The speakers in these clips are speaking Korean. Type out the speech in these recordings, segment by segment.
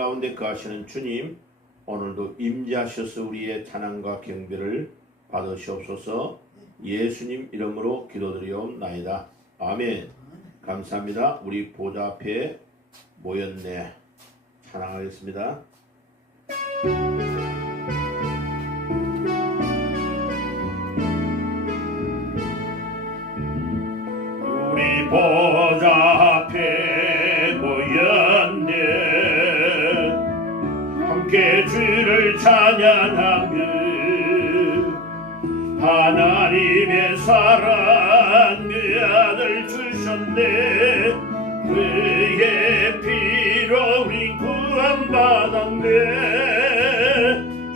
가운데 거하시는 주님, 오늘도 임재하셔서 우리의 찬양과 경배를 받으시옵소서. 예수님 이름으로 기도드리옵나이다. 아멘. 감사합니다. 우리 보좌 앞에 모였네. 찬양하겠습니다. 우리 보좌 앞에 모였네. 함께 주를 찬양하며 하나님의 사랑 그 아들 주셨네. 그의 피로 우리 구원받았네.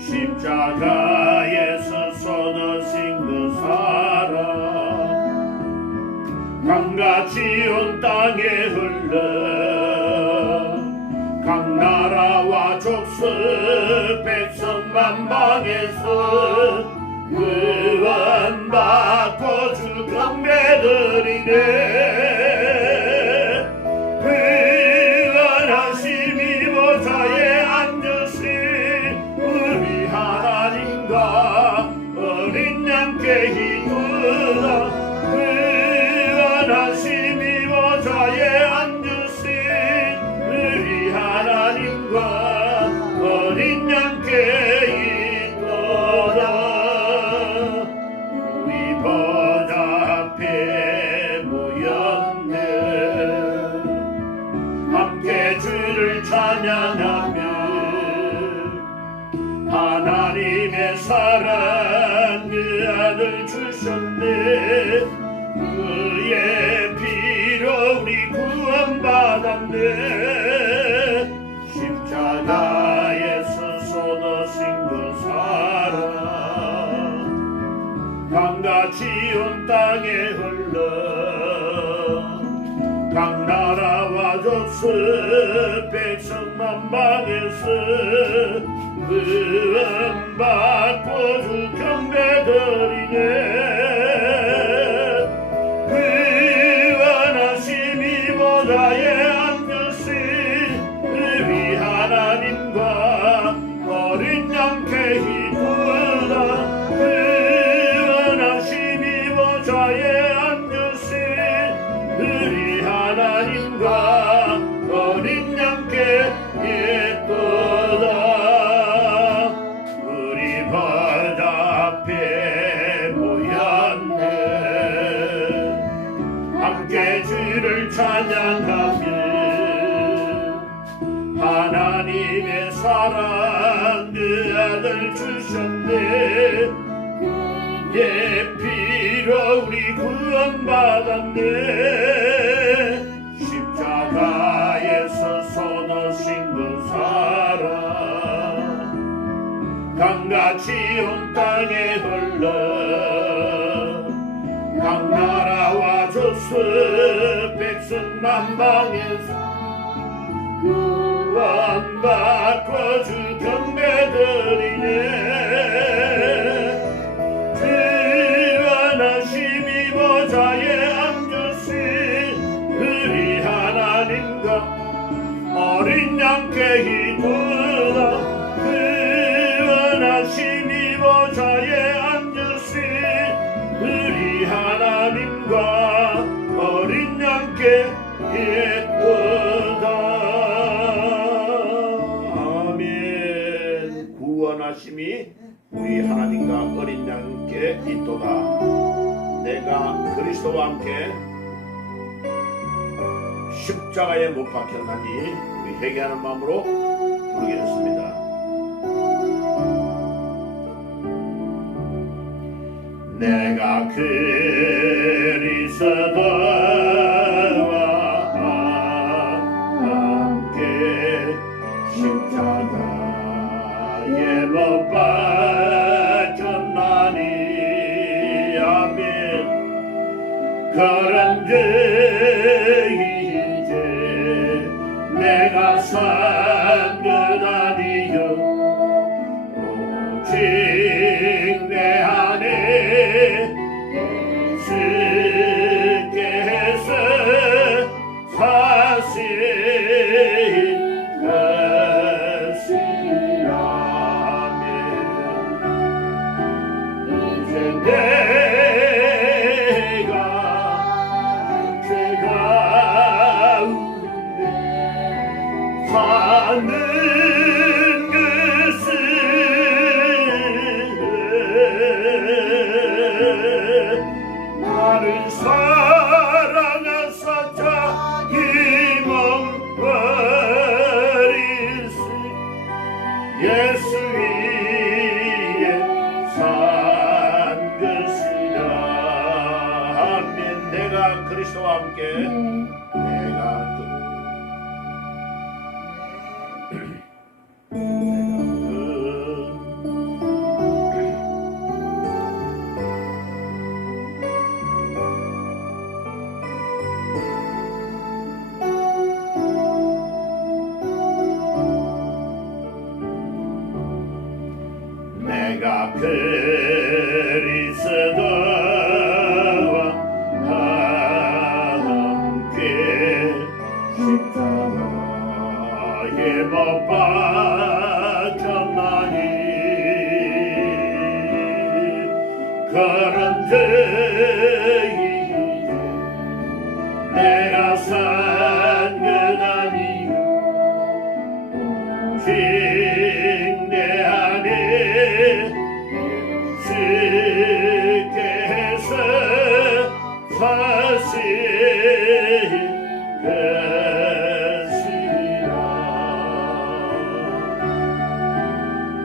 십자가에서 쏟아진 그 사랑 강같이 온 땅에 흘러 각 나라와 족속 백성 만방에서 구원받고 주 경배드리네. 구원하심이 보좌에 앉으신 우리 하나님과 어린 양께 기도다. 구원하심이 보좌에 앉으신 우리 하나님과 어린 양께 기도다. 찬양하며 하나님의 사랑 그 아들 주셨네. 그의 피로 우리 구원받았네. 십자가에서 쏟아진 그 사랑 강같이 온 땅에 흘러 각 나라와 족속 백성 만방에서 구원받고 주 경배드리네. 구원하심이 보좌에 앉으신 우리 하나님과 어린 양께 기도다. 구원하심이 보좌에 앉으신 우리 하나님과 어린 양께 기도다. 우리 보좌 앞에 모였네. 함께 주를 찬양하며 하나님의 사랑 그 아들 주셨네. 예 피로 우리 구원받았네. 십자가에서 쏟아진 그 사랑 강같이 온 땅에 흘러 각 나라와 족속 백성 만방에서 구원받고 주 경배드리네. 구원하심이 보좌에 앉으신 우리 하나님과 어린 양께 기도다. 구원하심이 보좌에 앉으신 우리 하나님과 어린 양께 기도다. 아멘. 구원하심이 우리 하나님과 어린 양께 있도다. 내가 그리스도와 함께 십자가에 못 박혔나니 우리 회개하는 마음으로 부르겠습니다. 내가 그리스도와 함께 십자가에 못 박혔나니 아멘. 그런데 이제 내가 산 것 아니요 오직 내 안에 예수께서 사신 것 사는 것은 나를 사랑하사 자기 몸 버리시 예수 위에 산 것이라. 아멘. 내가 그리스도와 함께 내가 그리스도와 함께 십자가에 못 박혔나니 그런 죄에 내가 산 것 아니요 오직 내 안에 쓰게 해서 사실 것이라.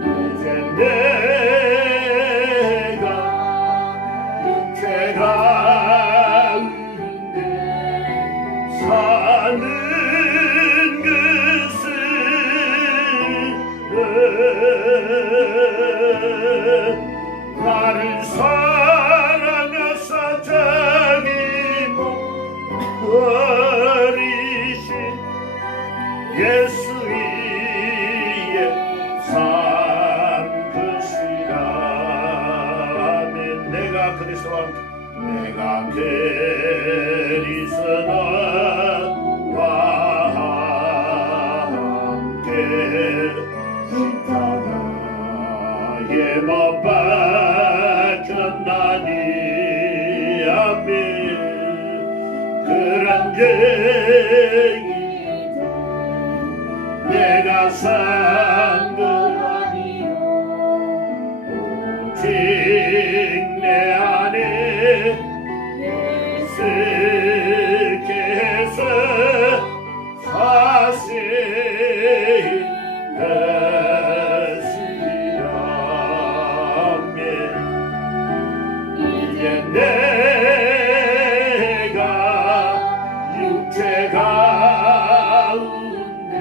이제 내가 육체가 없는데 사는 것은 나를 사랑하사 자기 몸 버리신 예수 위에 산 것이라. 아멘. 내가 그리스도와 내가 그리스도와 함께 십자가에 못 박혔나니 아멘. 그런 죄인 내가 산 것 아니요 오직 내 안에 쓰게 해서 사실 것이라. 아멘. 이제 내가 육체가 없네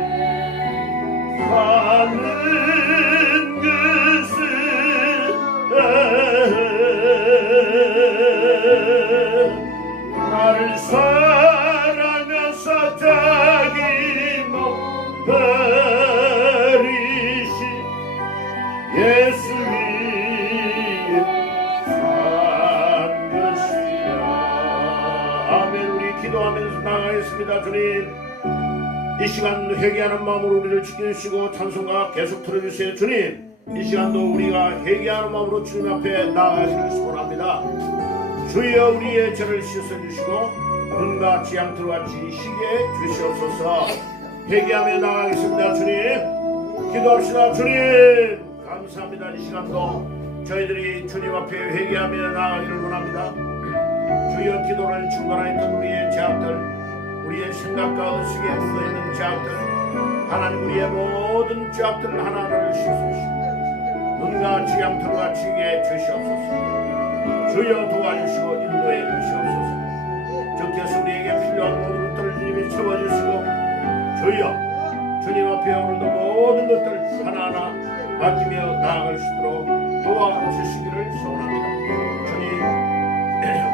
사는 것은 나를 사랑하사 자기 몸 버리신 예수 위에 산 것이라. 아멘. 우리 기도하면서 나가겠습니다. 주님, 이 시간 회개하는 마음으로 우리를 지켜주시고 찬송가 계속 틀어주세요. 주님, 이 시간도 우리가 회개하는 마음으로 주님 앞에 나아가시길 소원합니다. 주여 우리의 죄를 씻어주시고 눈과 지향틀과 지시게 주시옵소서. 회개하며 나아가겠습니다. 주님, 기도합시다. 주님, 감사합니다. 이 시간도 저희들이 주님 앞에 회개하며 나아가기를 원합니다. 주여 기도를 중단하였던 우리의 죄악들, 우리의 생각과 의식에 묻어있는 죄악들, 하나님 우리의 모든 죄악들을 하나하나를 씻으시고 눈과 지향틀과 지게 주시옵소서. 주여 도와주시고 인도해 주시옵소서. 주께서 우리에게 필요한 모든 것들을 주님이 채워주시고 주여 주님 앞에 오늘도 모든 것들을 하나하나 맡기며 나아갈 수 있도록 도와주시기를 소원합니다. 주님,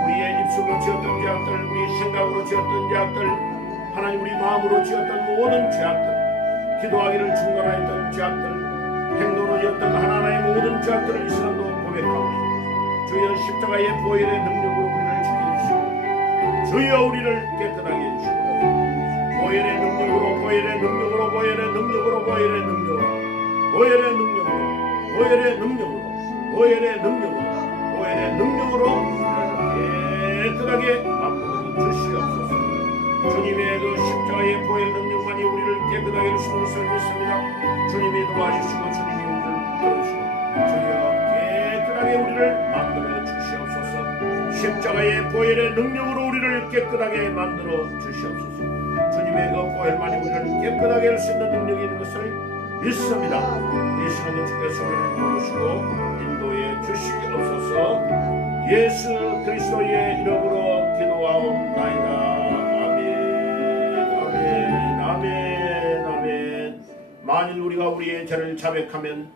우리의 입술로 지었던 죄악들, 우리 생각으로 지었던 죄악들, 하나님 우리 마음으로 지었던 모든 죄악들, 기도하기를 중단하였던 죄악들, 행동으로 지었던 하나하나의 모든 죄악들을 이 시간도 고백하오니 주여 십자가의 보혈의 능력으로 우리를 지켜주시고 주여 우리를 깨끗하게 해주시고 보혈의 능력으로 보혈의 능력으로 보혈의 능력으로 보혈의 능력으로 보혈의 능력으로 보혈의 능력으로 보혈의 능력으로 보혈의 능력으로 우리를 깨끗하게 만들어 주시옵소서. 주님의 그 십자가의 보혈 능력만이 우리를 깨끗하게 해주시는 것을 믿습니다. 주님이 도와주시고 주님이 우리를 붙들어주시고 주여 깨끗하게 우리를 만들어 주시옵소서. 십자가의 보혈의 능력으로 우리를 깨끗하게 만들어 주시옵소서. 주님의 그 보혈만이 우리를 깨끗하게 할 수 있는 능력이 있는 것을 믿습니다. 이 시간도 주께서 우리를 도우시고 인도해 주시옵소서. 예수 그리스도의 이름으로 기도하옵나이다. 아멘. 만일 우리가 우리의 죄를 자백하면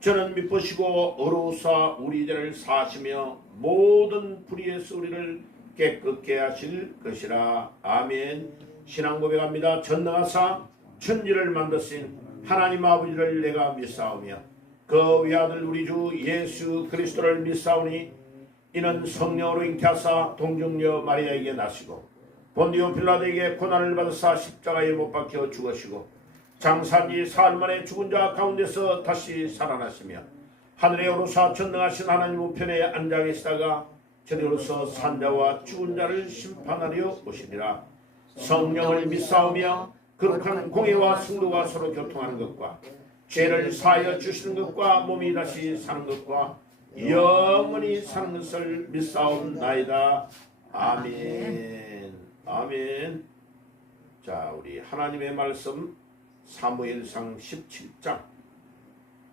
저는 미쁘시고 어루사 우리 죄를 사하시며 모든 불의에서 우리를 깨끗게 하실 것이라. 아멘. 신앙 고백합니다. 전능하사 천지를 만드신 하나님 아버지를 내가 믿사오며 그 외아들 우리 주 예수 그리스도를 믿사오니 이는 성령으로 잉태하사 동정녀 마리아에게 나시고 본디오 빌라도에게 고난을 받으사 십자가에 못 박혀 죽으시고 장사한 지 사흘 만에 죽은 자 가운데서 다시 살아나시며 하늘에 오르사 전능하신 하나님 우편에 앉아 계시다가 저리로서 산자와 죽은 자를 심판하려 오시리라. 성령을 믿사오며 거룩한 공예와 승도가 서로 교통하는 것과 죄를 사하여 주시는 것과 몸이 다시 사는 것과 영원히 사는 것을 믿사옵나이다. 아멘. 아멘. 자, 우리 하나님의 말씀 사무엘상 17장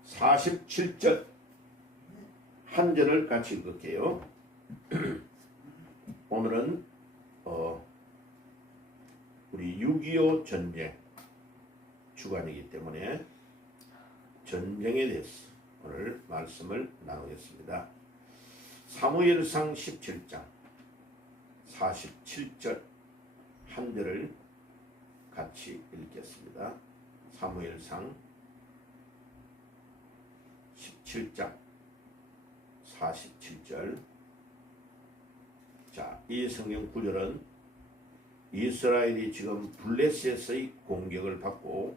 47절 한 절을 같이 읽을게요. 오늘은 우리 6.25 전쟁 주간이기 때문에 전쟁에 대해서 오늘 말씀을 나누겠습니다. 사무엘상 17장 47절 한 절을 같이 읽겠습니다. 사무엘상 17장 47절. 자, 이 성경 구절은 이스라엘이 지금 블레셋의 공격을 받고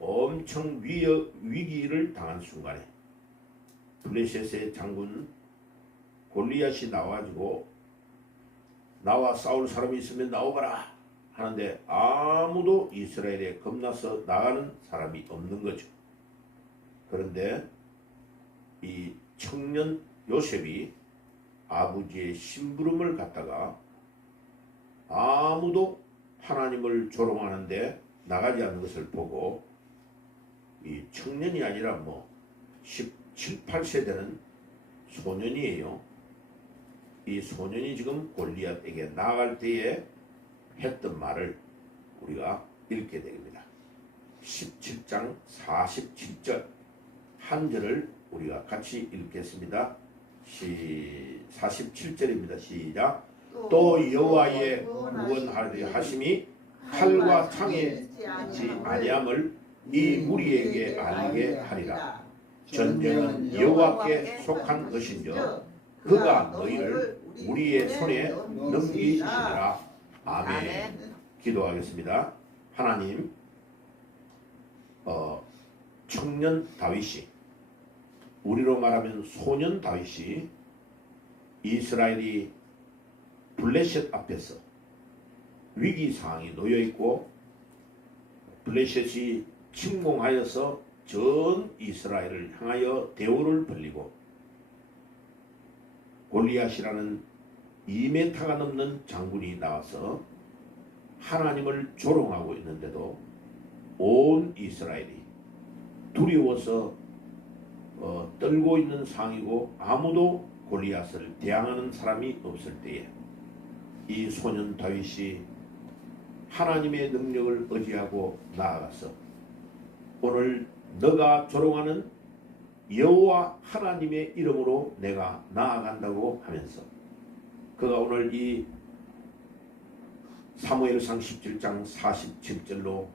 엄청 위기를 당한 순간에 블레셋의 장군 골리앗이 나와가지고 나와 싸울 사람이 있으면 나오거라 하는데 아무도 이스라엘에 겁나서 나가는 사람이 없는 거죠. 그런데 이 청년 요셉이 아버지의 심부름을 갖다가 아무도 하나님을 조롱하는데 나가지 않는 것을 보고 이 청년이 아니라 17, 8세 되는 소년이에요. 이 소년이 지금 골리앗에게 나아갈 때에 했던 말을 우리가 읽게 됩니다. 17장 47절 한 절을 우리가 같이 읽겠습니다. 47절입니다. 시작. 또 여호와의 구원하려 하심이 칼과 창에 있지 아니함을 이 무리에게 알게 하리라. 전쟁은 여호와께 속한 것인즉 그가 너희를 우리의 손에 넘기시리라. 아멘. 기도하겠습니다. 하나님, 청년 다윗이, 우리로 말하면 소년 다윗이 이스라엘이 블레셋 앞에서 위기 상황이 놓여 있고 블레셋이 침공하여서 전 이스라엘을 향하여 대오를 벌리고 골리앗이라는 2m가 넘는 장군이 나와서 하나님을 조롱하고 있는데도 온 이스라엘이 두려워서 떨고 있는 상황이고 아무도 골리앗을 대항하는 사람이 없을 때에 이 소년 다윗이 하나님의 능력을 의지하고 나아가서 오늘 너가 조롱하는 여호와 하나님의 이름으로 내가 나아간다고 하면서 그가 오늘 이 사무엘상 17장 47절로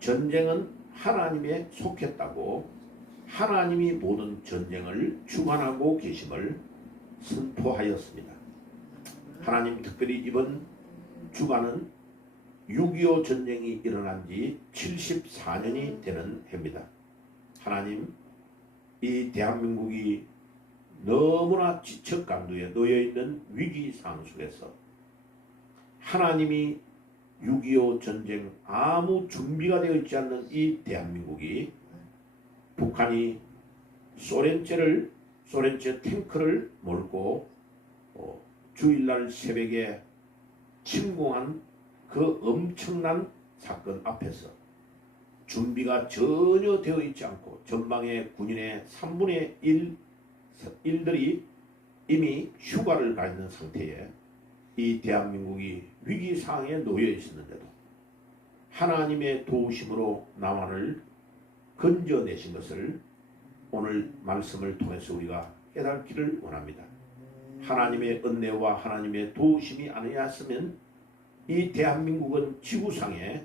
전쟁은 하나님에 속했다고 하나님이 모든 전쟁을 주관하고 계심을 선포하였습니다. 하나님 특별히 이번 주간은 6.25 전쟁이 일어난 지 74년이 되는 해입니다. 하나님, 이 대한민국이 너무나 지척간두에 놓여있는 위기 상황 속에서 하나님이 6.25 전쟁 아무 준비가 되어 있지 않는 이 대한민국이 북한이 소련제 탱크를 몰고 주일날 새벽에 침공한 그 엄청난 사건 앞에서 준비가 전혀 되어 있지 않고 전방의 군인의 3분의 1들이 이미 휴가를 가 있는 상태에 이 대한민국이 위기상황에 놓여 있었는데도 하나님의 도우심으로 남한을 건져내신 것을 오늘 말씀을 통해서 우리가 깨닫기를 원합니다. 하나님의 은혜와 하나님의 도우심이 아니었으면 이 대한민국은 지구상에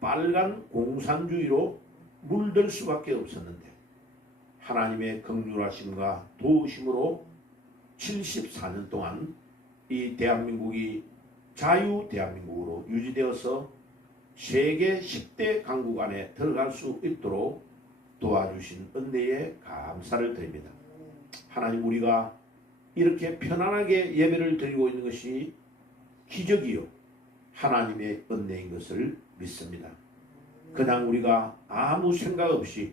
빨간 공산주의로 물들 수밖에 없었는데 하나님의 긍휼하심과 도우심으로 74년 동안 이 대한민국이 자유 대한민국으로 유지되어서 세계 10대 강국 안에 들어갈 수 있도록 도와주신 은혜에 감사를 드립니다. 하나님, 우리가 이렇게 편안하게 예배를 드리고 있는 것이 기적이요 하나님의 은혜인 것을 믿습니다. 그냥 우리가 아무 생각 없이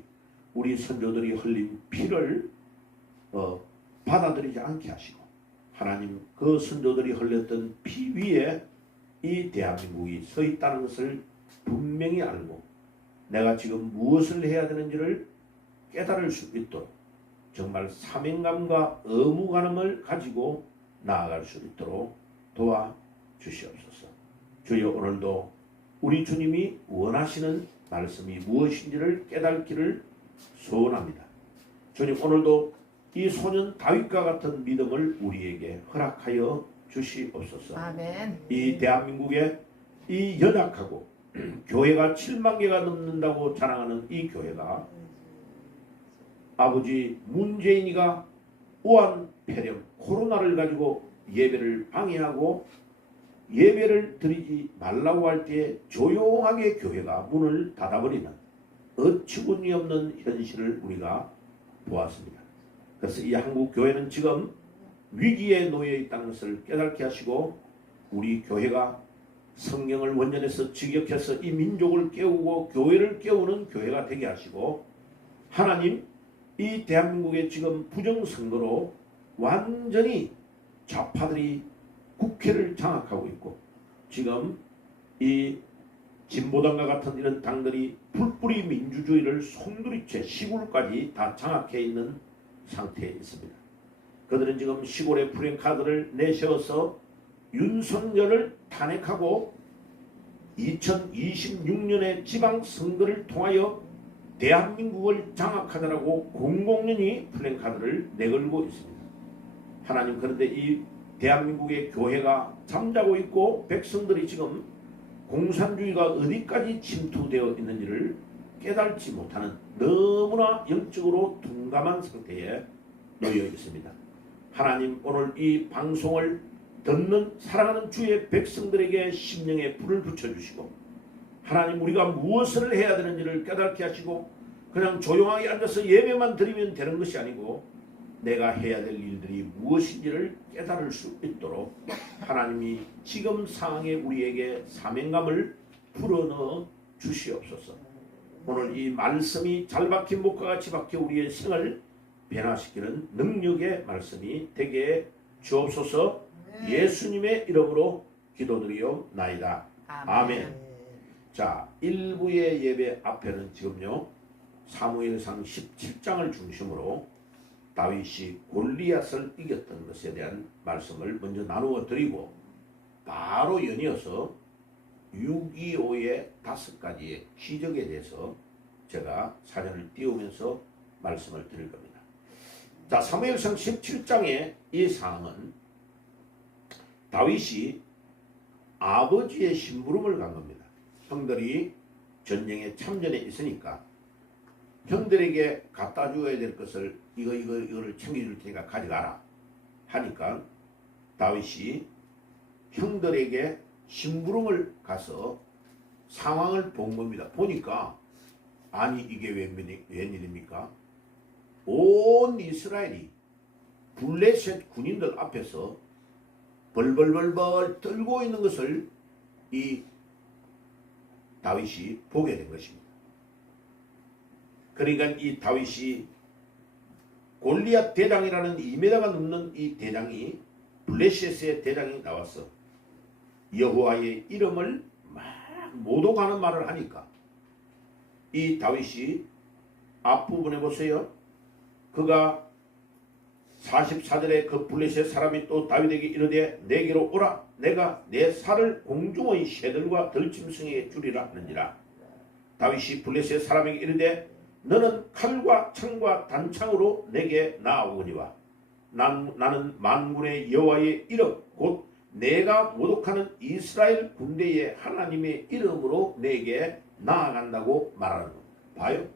우리 선조들이 흘린 피를 받아들이지 않게 하시고 하나님, 그 선조들이 흘렸던 피 위에 이 대한민국이 서 있다는 것을 분명히 알고 내가 지금 무엇을 해야 되는지를 깨달을 수 있도록 정말 사명감과 의무감을 가지고 나아갈 수 있도록 도와주시옵소서. 주여, 오늘도 우리 주님이 원하시는 말씀이 무엇인지를 깨닫기를 소원합니다. 주님, 오늘도 이 소년 다윗과 같은 믿음을 우리에게 허락하여 주시옵소서. 아멘. 이 대한민국의 이 연약하고 교회가 7만 개가 넘는다고 자랑하는 이 교회가 아버지 문재인이가 우한 폐렴 코로나를 가지고 예배를 방해하고 예배를 드리지 말라고 할 때 조용하게 교회가 문을 닫아버리는 어처구니 없는 현실을 우리가 보았습니다. 그래서 이 한국 교회는 지금 위기에 놓여 있다는 것을 깨닫게 하시고 우리 교회가 성경을 원전에서 직역해서 이 민족을 깨우고 교회를 깨우는 교회가 되게 하시고 하나님, 이 대한민국의 지금 부정선거로 완전히 좌파들이 국회를 장악하고 있고 지금 이 진보당과 같은 이런 당들이 풀뿌리 민주주의를 송두리째 시골까지 다 장악해 있는 상태에 있습니다. 그들은 지금 시골의 프랜카드를 내세워서 윤석열을 탄핵하고 2026년의 지방선거를 통하여 대한민국을 장악하자라고 공공연히 플랜카드를 내걸고 있습니다. 하나님, 그런데 이 대한민국의 교회가 잠자고 있고 백성들이 지금 공산주의가 어디까지 침투되어 있는지를 깨닫지 못하는 너무나 영적으로 둔감한 상태에 놓여 있습니다. 하나님, 오늘 이 방송을 듣는 사랑하는 주의 백성들에게 심령에 불을 붙여주시고 하나님, 우리가 무엇을 해야 되는지를 깨닫게 하시고 그냥 조용하게 앉아서 예배만 드리면 되는 것이 아니고 내가 해야 될 일들이 무엇인지를 깨달을 수 있도록 하나님이 지금 상황에 우리에게 사명감을 불어넣어 주시옵소서. 오늘 이 말씀이 잘 박힌 목과 같이 박혀 우리의 생을 변화시키는 능력의 말씀이 되게 주옵소서. 예수님의 이름으로 기도드리옵나이다. 아멘. 자, 1부의 예배 앞에는 지금요 사무엘상 17장을 중심으로 다윗이 골리앗을 이겼던 것에 대한 말씀을 먼저 나누어 드리고 바로 연이어서 6.25의 5가지의 기적에 대해서 제가 사전을 띄우면서 말씀을 드릴 겁니다. 자, 사무엘상 17장의 이 사항은 다윗이 아버지의 심부름을 간 겁니다. 형들이 전쟁에 참전에 있으니까 형들에게 갖다 줘야 될 것을 이거를 챙겨줄 테니까 가져가라 하니까 다윗이 형들에게 심부름을 가서 상황을 본 겁니다. 보니까 아니 이게 웬일입니까? 온 이스라엘이 블레셋 군인들 앞에서 벌벌벌벌 떨고 있는 것을 이 다윗이 보게 된 것입니다. 그러니까 이 다윗이 골리앗 대장이라는 2m가 넘는 이 대장이 블레셋의 대장이 나와서 여호와의 이름을 막 모독하는 말을 하니까 이 다윗이 앞부분에 보세요. 그가 44절에 그 블레셋 사람이 또 다윗에게 이르되 내게로 오라. 내가 내 살을 공중의 새들과 들짐승에게 주리라 하느니라. 다윗이 블레셋 사람에게 이르되 너는 칼과 창과 단창으로 내게 나아오거니와 나는 만군의 여호와의 이름 곧 내가 모독하는 이스라엘 군대의 하나님의 이름으로 내게 나아간다고 말하는 겁니다. 봐요.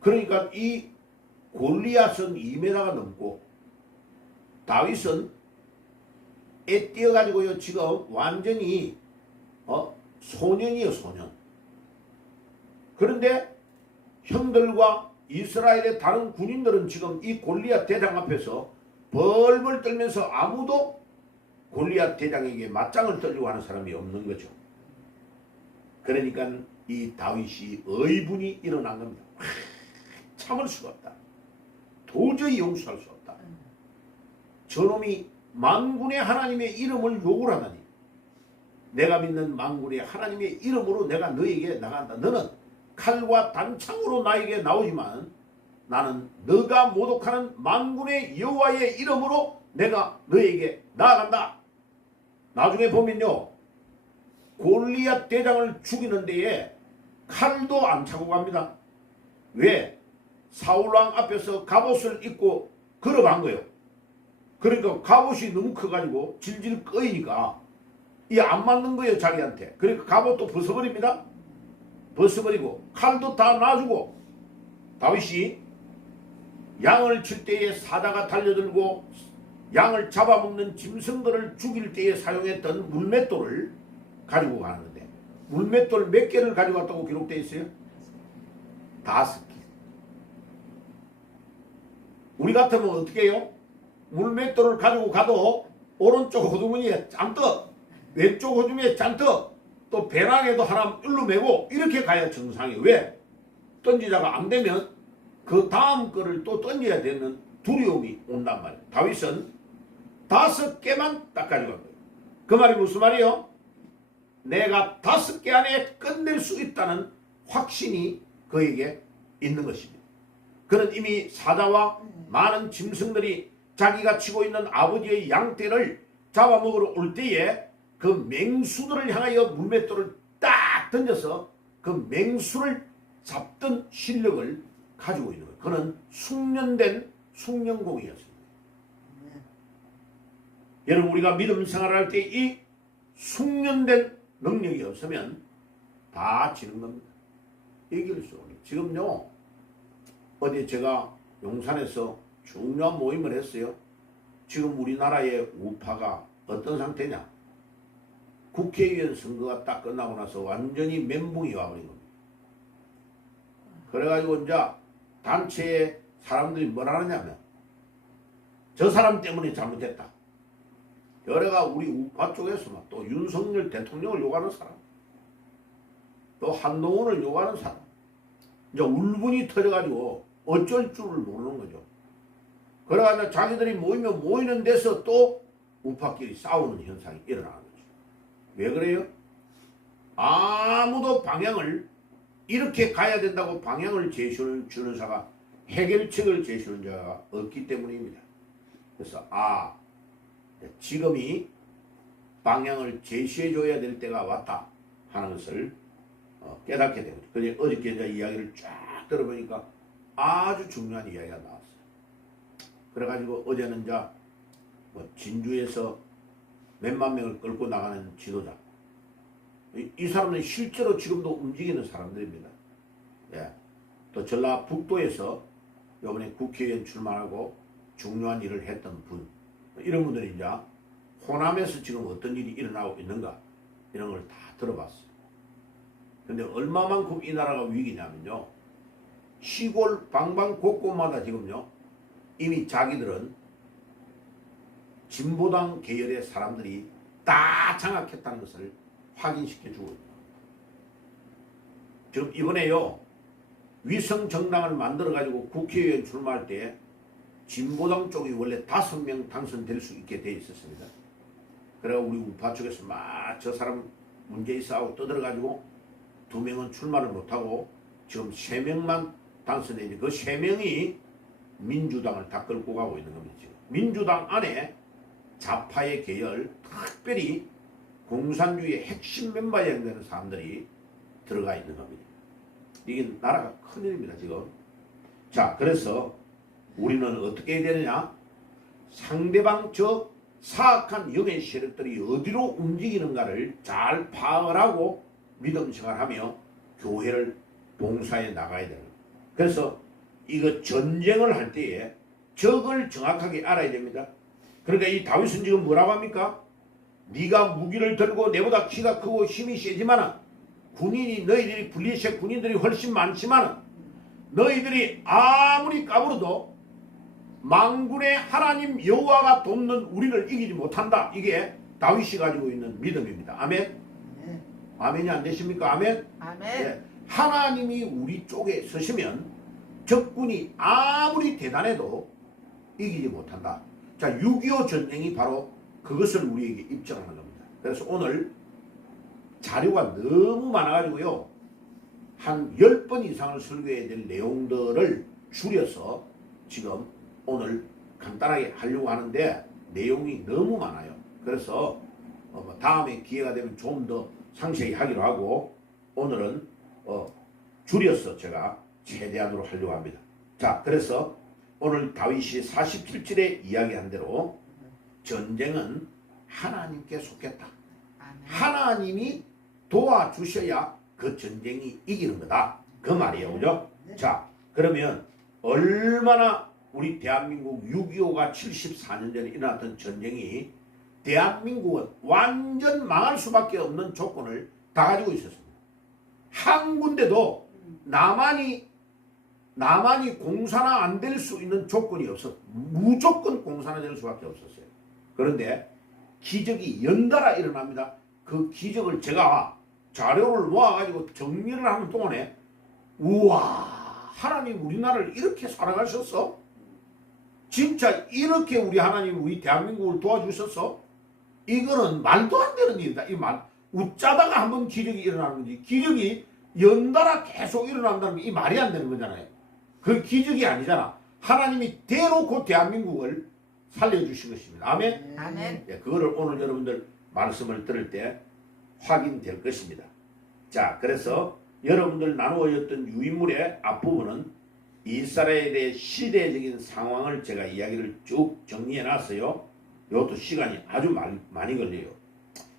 그러니까 이 골리앗은 2m가 넘고 다윗은 애 띄어가지고요 지금 완전히 소년이요 소년. 그런데 형들과 이스라엘의 다른 군인들은 지금 이 골리앗 대장 앞에서 벌벌 떨면서 아무도 골리앗 대장에게 맞짱을 떨려고 하는 사람이 없는 거죠. 그러니까 이 다윗이 의분이 일어난 겁니다. 참을 수가 없다. 도저히 용서할 수 없다. 저놈이 만군의 하나님의 이름을 욕을 하다니. 내가 믿는 만군의 하나님의 이름으로 내가 너에게 나간다. 너는 칼과 단창으로 나에게 나오지만 나는 너가 모독하는 만군의 여호와의 이름으로 내가 너에게 나아간다. 나중에 보면요. 골리앗 대장을 죽이는 데에 칼도 안 차고 갑니다. 왜? 사울왕 앞에서 갑옷을 입고 걸어간 거예요. 그러니까 갑옷이 너무 커가지고 질질 꺼이니까 이게 안 맞는 거예요 자기한테. 그러니까 갑옷도 벗어버립니다. 벗어버리고 칼도 다 놔주고 다윗이 양을 칠 때에 사자가 달려들고 양을 잡아먹는 짐승들을 죽일 때에 사용했던 물맷돌을 가지고 가는데 물맷돌 몇 개를 가지고 갔다고 기록되어 있어요? 5개. 우리 같으면 어떻게 해요? 물맷돌을 가지고 가도 오른쪽 호두무늬에 잔뜩 왼쪽 호두무늬에 잔뜩 또 배낭에도 하나 일로 메고 이렇게 가야 정상이에요. 왜? 던지다가 안 되면 그 다음 거를 또 던져야 되는 두려움이 온단 말이에요. 다윗은 5개만 딱 가지고 간 거예요. 그 말이 무슨 말이에요? 내가 5개 안에 끝낼 수 있다는 확신이 그에게 있는 것입니다. 그는 이미 사자와 많은 짐승들이 자기가 치고 있는 아버지의 양떼를 잡아먹으러 올 때에 그 맹수들을 향하여 물맷돌을 딱 던져서 그 맹수를 잡던 실력을 가지고 있는 거예요. 그는 숙련된 숙련공이었습니다. 여러분 우리가 믿음 생활을 할 때 이 숙련된 능력이 없으면 다 지는 겁니다. 이길 수 없는. 지금요 어제 제가 용산에서 중요한 모임을 했어요. 지금 우리나라의 우파가 어떤 상태냐? 국회의원 선거가 딱 끝나고 나서 완전히 멘붕이 와버린 겁니다. 그래가지고 이제 단체에 사람들이 뭐라 하냐면 저 사람 때문에 잘못했다. 여래가 우리 우파 쪽에서 또 윤석열 대통령을 욕하는 사람, 또 한동훈을 욕하는 사람, 이제 울분이 터져가지고 어쩔 줄을 모르는 거죠. 그래가지고 자기들이 모이면 모이는 데서 또 우파끼리 싸우는 현상이 일어나는 거죠. 왜 그래요? 아무도 방향을 이렇게 가야 된다고 방향을 제시해주는 자가 해결책을 제시하는 자가 없기 때문입니다. 그래서 지금이 방향을 제시해줘야 될 때가 왔다 하는 것을 깨닫게 됩니다. 그래서 어저께 이제 이야기를 쫙 들어보니까 아주 중요한 이야기가 나왔어요. 그래가지고 어제는 이제 진주에서 몇만 명을 끌고 나가는 지도자, 이 사람은 실제로 지금도 움직이는 사람들입니다. 예. 또 전라북도에서 이번에 국회의원 출마하고 중요한 일을 했던 분, 이런 분들이 이제 호남에서 지금 어떤 일이 일어나고 있는가 이런 걸 다 들어봤어요. 근데 얼마만큼 이 나라가 위기냐면요, 시골 방방 곳곳마다 지금요 이미 자기들은 진보당 계열의 사람들이 다 장악했다는 것을 확인시켜 주고 있다. 지금 이번에요 위성 정당을 만들어 가지고 국회의원 출마할 때 진보당 쪽이 원래 5명 당선될 수 있게 돼 있었습니다. 그래가 우리 우파 쪽에서 막 저 사람 문제 있어하고 떠들어가지고 2명은 출마를 못하고 지금 3명만 당선돼 있는 그 3명이 민주당을 다 끌고 가고 있는 겁니다. 지금 민주당 안에 좌파의 계열, 특별히 공산주의의 핵심 멤버에 해당되는 사람들이 들어가 있는 겁니다. 이게 나라가 큰일입니다 지금. 자, 그래서 우리는 어떻게 해야 되느냐, 상대방 저 사악한 영의 세력들이 어디로 움직이는가를 잘 파악을 하고 믿음 생활하며 교회를 봉사해 나가야 되는 거예요. 그래서 이거 전쟁을 할 때에 적을 정확하게 알아야 됩니다. 그러니까 이 다윗은 지금 뭐라고 합니까? 네가 무기를 들고 내보다 키가 크고 힘이 세지만은 군인이 너희들이 블리셋 군인들이 훨씬 많지만은 너희들이 아무리 까불어도 만군의 하나님 여호와가 돕는 우리를 이기지 못한다. 이게 다윗이 가지고 있는 믿음입니다. 아멘. 아멘이 안 되십니까? 아멘. 아멘. 네. 하나님이 우리 쪽에 서시면 적군이 아무리 대단해도 이기지 못한다. 자, 6.25 전쟁이 바로 그것을 우리에게 입증하는 겁니다. 그래서 오늘 자료가 너무 많아가지고요, 한 10번 이상을 설교해야 될 내용들을 줄여서 지금 오늘 간단하게 하려고 하는데 내용이 너무 많아요. 그래서 다음에 기회가 되면 좀 더 상세히 하기로 하고 오늘은 줄여서 제가 최대한으로 하려고 합니다. 자, 그래서 오늘 다윗이 47절에 이야기한 대로 전쟁은 하나님께 속했다. 하나님이 도와주셔야 그 전쟁이 이기는 거다. 그 말이에요. 그죠? 자, 그러면 얼마나 우리 대한민국 6.25가 74년 전에 일어났던 전쟁이 대한민국은 완전 망할 수밖에 없는 조건을 다 가지고 있었습니다. 한 군데도 남한이 공산화 안 될 수 있는 조건이 없어. 무조건 공산화 될 수밖에 없었어요. 그런데 기적이 연달아 일어납니다. 그 기적을 제가 자료를 모아가지고 정리를 하는 동안에 우와, 하나님 우리나라를 이렇게 사랑하셨어? 진짜 이렇게 우리 하나님 우리 대한민국을 도와주셨어? 이거는 말도 안 되는 일이다. 이 말 웃자다가 한번 기적이 일어나는 거지. 기적이 연달아 계속 일어난다는 게 이 말이 안 되는 거잖아요. 그 기적이 아니잖아. 하나님이 대놓고 대한민국을 살려주신 것입니다. 아멘? 아멘. 네, 그거를 오늘 여러분들 말씀을 들을 때 확인될 것입니다. 자, 그래서 여러분들 나누어졌던 유인물의 앞부분은 이스라엘의 시대적인 상황을 제가 이야기를 쭉 정리해 놨어요. 이것도 시간이 아주 많이 걸려요.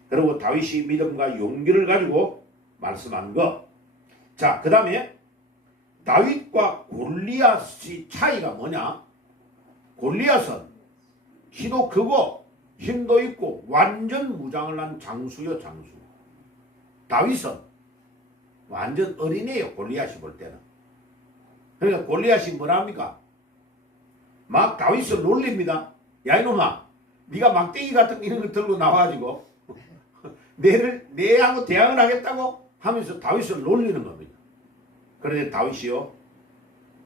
그리고 다윗이 믿음과 용기를 가지고 말씀한 것. 자, 그 다음에 다윗과 골리앗의 차이가 뭐냐? 골리앗은 키도 크고 힘도 있고 완전 무장을 한 장수요, 장수. 다윗은 완전 어린애요, 골리앗이 볼 때는. 그러니까 골리앗이 뭐라 합니까? 막 다윗을 놀립니다. 야, 이놈아, 네가 막대기 같은 이런 걸 들고 나와가지고 내하고 대항을 하겠다고 하면서 다윗을 놀리는 겁니다. 그런데 다윗이요,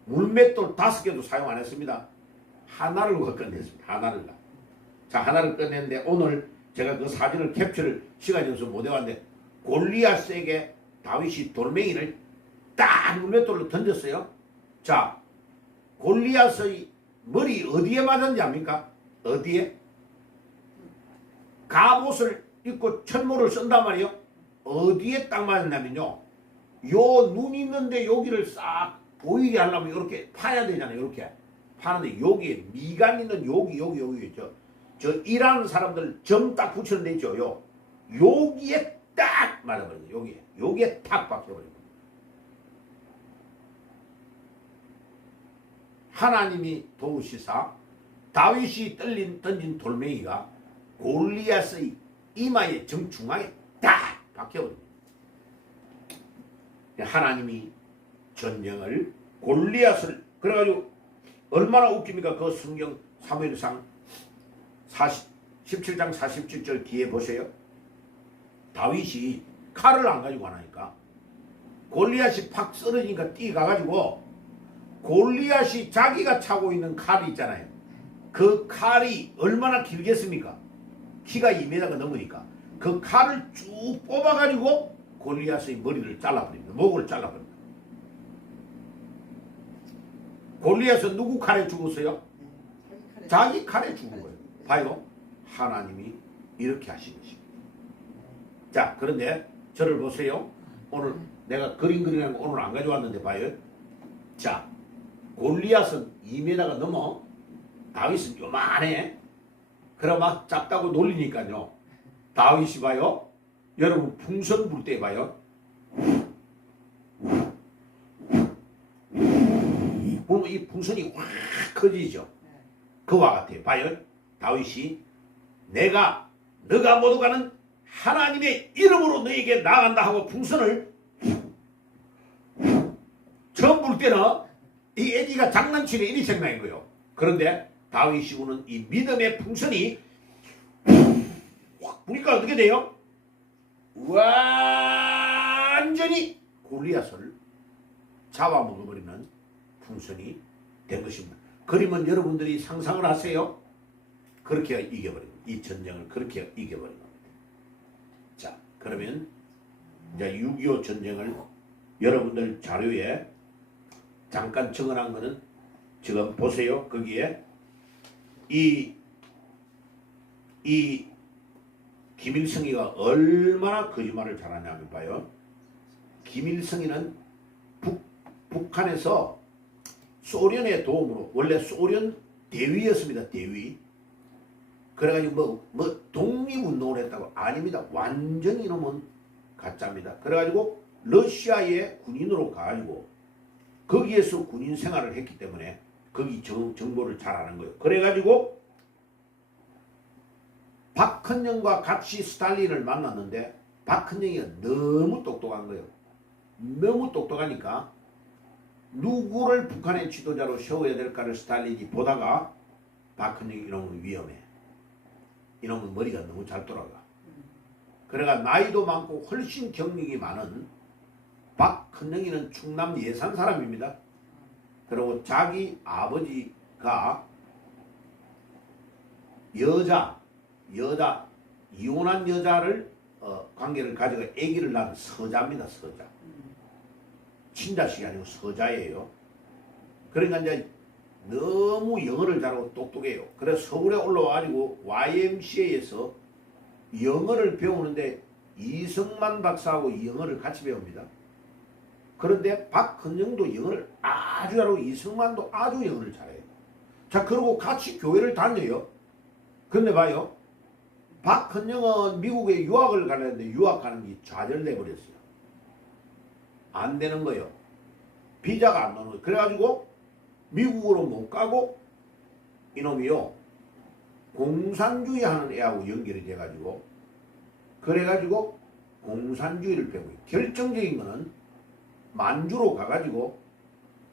물맷돌 5개도 사용 안 했습니다. 하나를 끝냈습니다. 하나를. 자, 하나를 끝냈는데 오늘 제가 그 사진을 캡처를 시간이 없어서 못 해왔는데 골리앗에게 다윗이 돌멩이를 딱 물맷돌로 던졌어요. 자, 골리앗의 머리 어디에 맞았는지 압니까? 어디에? 갑옷을 입고 천모를 쓴단 말이에요. 어디에 딱 맞았냐면요, 요 눈 있는데 여기를 싹 보이게 하려면 이렇게 파야 되잖아요. 이렇게 파는데 여기에 미간 있는 여기 있죠. 저 일하는 사람들 점 딱 붙이는 데 있죠. 여기에 딱 맞아버리죠. 여기에 탁 박혀버리고. 하나님이 도우시사 다윗이 던진 돌멩이가 골리앗의 이마의 정중앙에 딱 박혀버립니다. 하나님이 전쟁을 골리앗을 그래가지고 얼마나 웃깁니까? 그 성경 사무엘상 17장 47절 뒤에 보세요. 다윗이 칼을 안 가지고 가니까 골리앗이 팍 쓰러지니까 뛰어가가지고 골리앗이 자기가 차고 있는 칼이 있잖아요. 그 칼이 얼마나 길겠습니까? 키가 2m가 넘으니까 그 칼을 쭉 뽑아가지고 골리앗의 머리를 잘라버립니다. 목을 잘라버립니다. 골리앗은 누구 칼에 죽었어요? 자기 칼에 죽은 거예요. 봐요. 하나님이 이렇게 하신 것입니다. 자, 그런데 저를 보세요. 오늘 내가 그림 그리는 거 오늘 안 가져왔는데 봐요. 자, 골리앗은 2m가 넘어. 다윗은 요만해. 그러면 작다고 놀리니까요. 다윗이 봐요. 여러분 풍선 불 때 봐요. 보면 이 풍선이 확 커지죠. 그와 같아요. 봐요. 다윗이 너가 모두 가는 하나님의 이름으로 너에게 나간다 하고 풍선을 처음 불 때는 이 애기가 장난치네 이리 생각인 거예요. 그런데 다윗이 부는 이 믿음의 풍선이 확 부니까 어떻게 돼요? 완전히 골리앗을 잡아먹어버리는 풍선이 된 것입니다. 그러면 여러분들이 상상을 하세요. 그렇게 이겨버립니다. 이 전쟁을 그렇게 이겨버린 겁니다. 자, 그러면 이제 6.25 전쟁을 여러분들 자료에 잠깐 적어놓은 거는 지금 보세요. 거기에 이 김일성이가 얼마나 거짓말을 잘하냐면 봐요. 김일성이는 북한에서 소련의 도움으로 원래 소련 대위였습니다. 대위. 그래가지고 뭐 독립운동을 했다고 아닙니다. 완전히 이놈은 가짜입니다. 그래가지고 러시아의 군인으로 가가지고 거기에서 군인 생활을 했기 때문에 거기 정보를 잘 아는 거예요. 그래가지고 박헌영과 같이 스탈린을 만났는데 박헌영이 너무 똑똑한 거예요. 너무 똑똑하니까 누구를 북한의 지도자로 세워야 될까를 스탈린이 보다가 박헌영이 이놈은 위험해. 이놈은 머리가 너무 잘 돌아가. 그래가 나이도 많고 훨씬 경력이 많은 박헌영이는 충남 예산 사람입니다. 그리고 자기 아버지가 이혼한 여자를 관계를 가지고 아기를 낳은 서자입니다. 서자. 친자식이 아니고 서자예요. 그러니까 이제 너무 영어를 잘하고 똑똑해요. 그래서 서울에 올라와가지고 YMCA에서 영어를 배우는데 이성만 박사하고 영어를 같이 배웁니다. 그런데 박헌영도 영어를 아주 잘하고 이성만도 아주 영어를 잘해요. 자, 그리고 같이 교회를 다녀요. 근데 봐요. 박헌영은 미국에 유학을 가려는데 유학 가는 게 좌절돼 버렸어요. 안 되는 거예요. 비자가 안 나오는 거예요. 그래가지고 미국으로 못 가고 이놈이요. 공산주의 하는 애하고 연결이 돼가지고 그래가지고 공산주의를 배우고 결정적인 거는 만주로 가가지고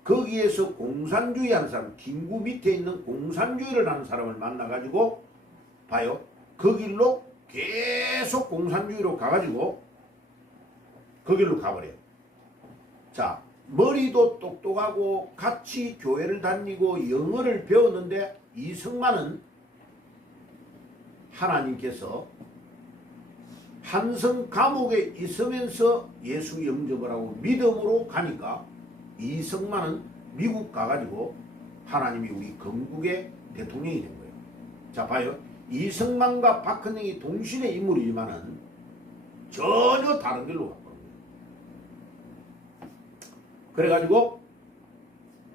거기에서 공산주의 하는 사람 김구 밑에 있는 공산주의를 하는 사람을 만나가지고 봐요. 그 길로 계속 공산주의로 가가지고 그 길로 가버려요. 자, 머리도 똑똑하고 같이 교회를 다니고 영어를 배웠는데 이승만은 하나님께서 한성 감옥에 있으면서 예수 영접을 하고 믿음으로 가니까 이승만은 미국 가가지고 하나님이 우리 건국의 대통령이 된 거예요. 자, 봐요. 이승만과 박헌영이 동신의 인물이지만은 전혀 다른 길로 갔거든요. 그래가지고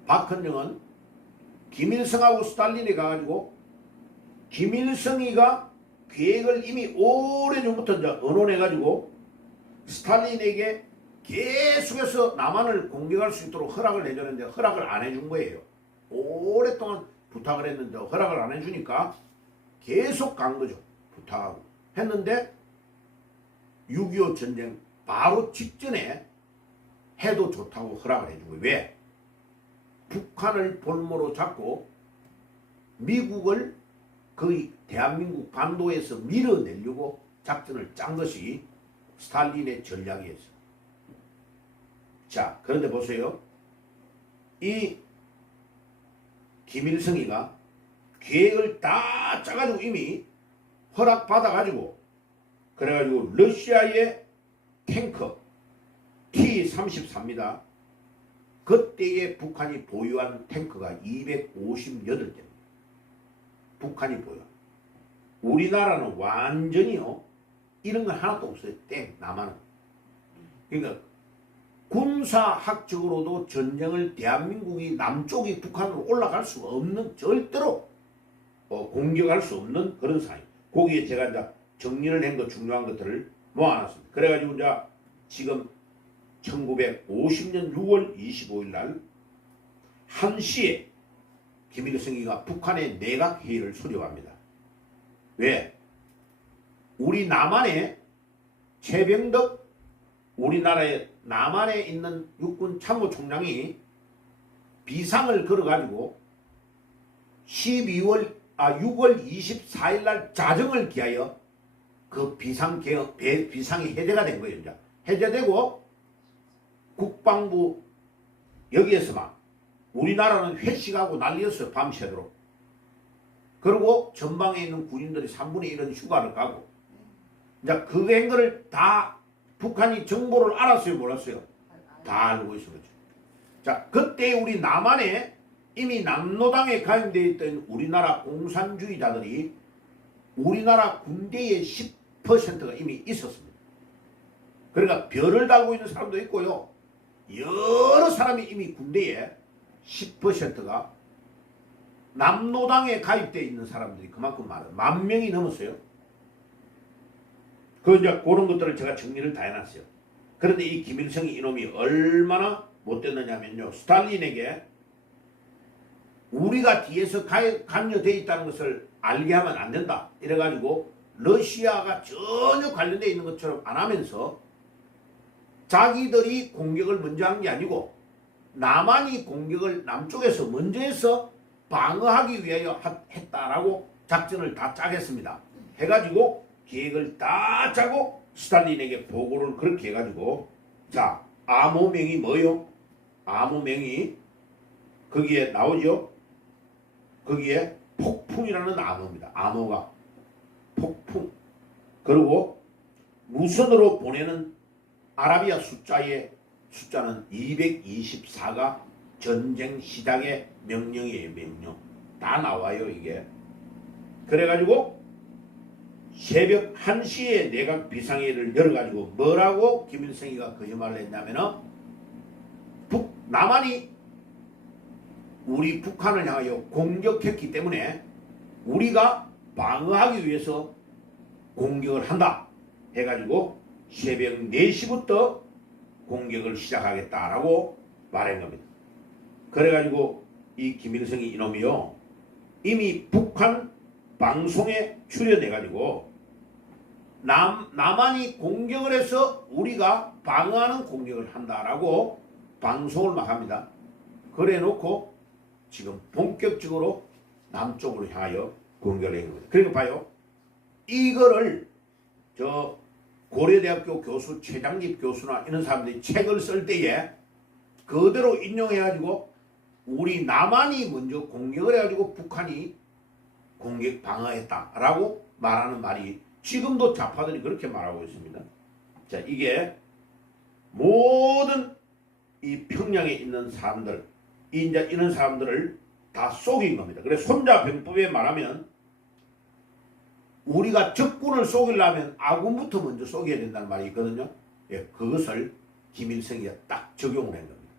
박헌영은 김일성하고 스탈린에 가가지고 김일성이가 계획을 이미 오래전부터 이제 언론해가지고 스탈린에게 계속해서 남한을 공격할 수 있도록 허락을 해줬는데 허락을 안 해준 거예요. 오랫동안 부탁을 했는데 허락을 안 해주니까 계속 간 거죠. 부탁하고 했는데 6.25 전쟁 바로 직전에 해도 좋다고 허락을 해준 거예요. 왜? 북한을 볼모로 잡고 미국을 거의 대한민국 반도에서 밀어내려고 작전을 짠 것이 스탈린의 전략이었어요. 자, 그런데 보세요. 이 김일성이가 계획을 다 짜가지고 이미 허락받아가지고 그래가지고 러시아의 탱크 T-34입니다. 그때의 북한이 보유한 탱크가 258대입니다. 북한이 보유한. 우리나라는 완전히요. 이런 건 하나도 없어요. 땡. 남한은. 그러니까 군사학적으로도 전쟁을 대한민국이 남쪽이 북한으로 올라갈 수가 없는 절대로 공격할 수 없는 그런 상황. 거기에 제가 이제 정리를 한 것 중요한 것들을 모아놨습니다. 그래가지고 이제 지금 1950년 6월 25일 날 1시에 김일성이가 북한의 내각회의를 수립합니다. 왜? 우리 남한에 최병덕 우리나라의 남한에 있는 육군 참모총장이 비상을 걸어가지고 6월 24일 날 자정을 기하여 그 비상이 해제가 된 거예요. 이제. 해제되고 국방부 여기에서만 우리나라는 회식하고 난리였어요. 밤새도록. 그리고 전방에 있는 군인들이 3분의 1은 휴가를 가고 이제 그 행거를 다 북한이 정보를 알았어요, 몰랐어요? 다 알고 있어 그렇죠. 자, 그때 우리 남한에 이미 남노당에 가입되어 있던 우리나라 공산주의자들이 우리나라 군대의 10%가 이미 있었습니다. 그러니까 별을 달고 있는 사람도 있고요. 여러 사람이 이미 군대에 10%가 남노당에 가입되어 있는 사람들이 그만큼 많아요. 10,000명이 넘었어요. 이제 그런 것들을 제가 정리를 다 해놨어요. 그런데 이 김일성이 이놈이 얼마나 못됐느냐면요. 스탈린에게 우리가 뒤에서 관여되어 있다는 것을 알게 하면 안 된다. 이래가지고 러시아가 전혀 관련되어 있는 것처럼 안 하면서 자기들이 공격을 먼저 한 게 아니고 남한이 공격을 남쪽에서 먼저 해서 방어하기 위하여 했다라고 작전을 다 짜겠습니다. 해가지고 계획을 다 짜고 스탈린에게 보고를 그렇게 해가지고 자 암호명이 뭐요? 암호명이 거기에 나오죠? 거기에 폭풍이라는 암호입니다. 암호가 폭풍. 그리고 무선으로 보내는 아라비아 숫자는 224가 전쟁 시작의 명령이에요. 명령. 다 나와요 이게. 그래가지고 새벽 1시에 내각 비상회의를 열어가지고 뭐라고 김일성이가 거짓말을 했냐면은 남한이 우리 북한을 향하여 공격했기 때문에 우리가 방어하기 위해서 공격을 한다 해가지고 새벽 4시부터 공격을 시작하겠다라고 말한 겁니다. 그래가지고 이 김일성이 이놈이요 이미 북한 방송에 출연해가지고 남한이 공격을 해서 우리가 방어하는 공격을 한다라고 방송을 막 합니다. 그래 놓고 지금 본격적으로 남쪽으로 향하여 공격을 한 겁니다. 그러니까 봐요. 이거를 저 고려대학교 교수 최장립 교수나 이런 사람들이 책을 쓸 때에 그대로 인용해가지고 우리 남한이 먼저 공격을 해가지고 북한이 공격 방어했다라고 말하는 말이 지금도 좌파들이 그렇게 말하고 있습니다. 자, 이게 모든 이 평양에 있는 사람들, 이제 이런 사람들을 다 속인 겁니다. 그래서 손자병법에 말하면 우리가 적군을 속이려면 아군부터 먼저 속여야 된다는 말이 있거든요. 예, 그것을 김일성이 딱 적용을 한 겁니다.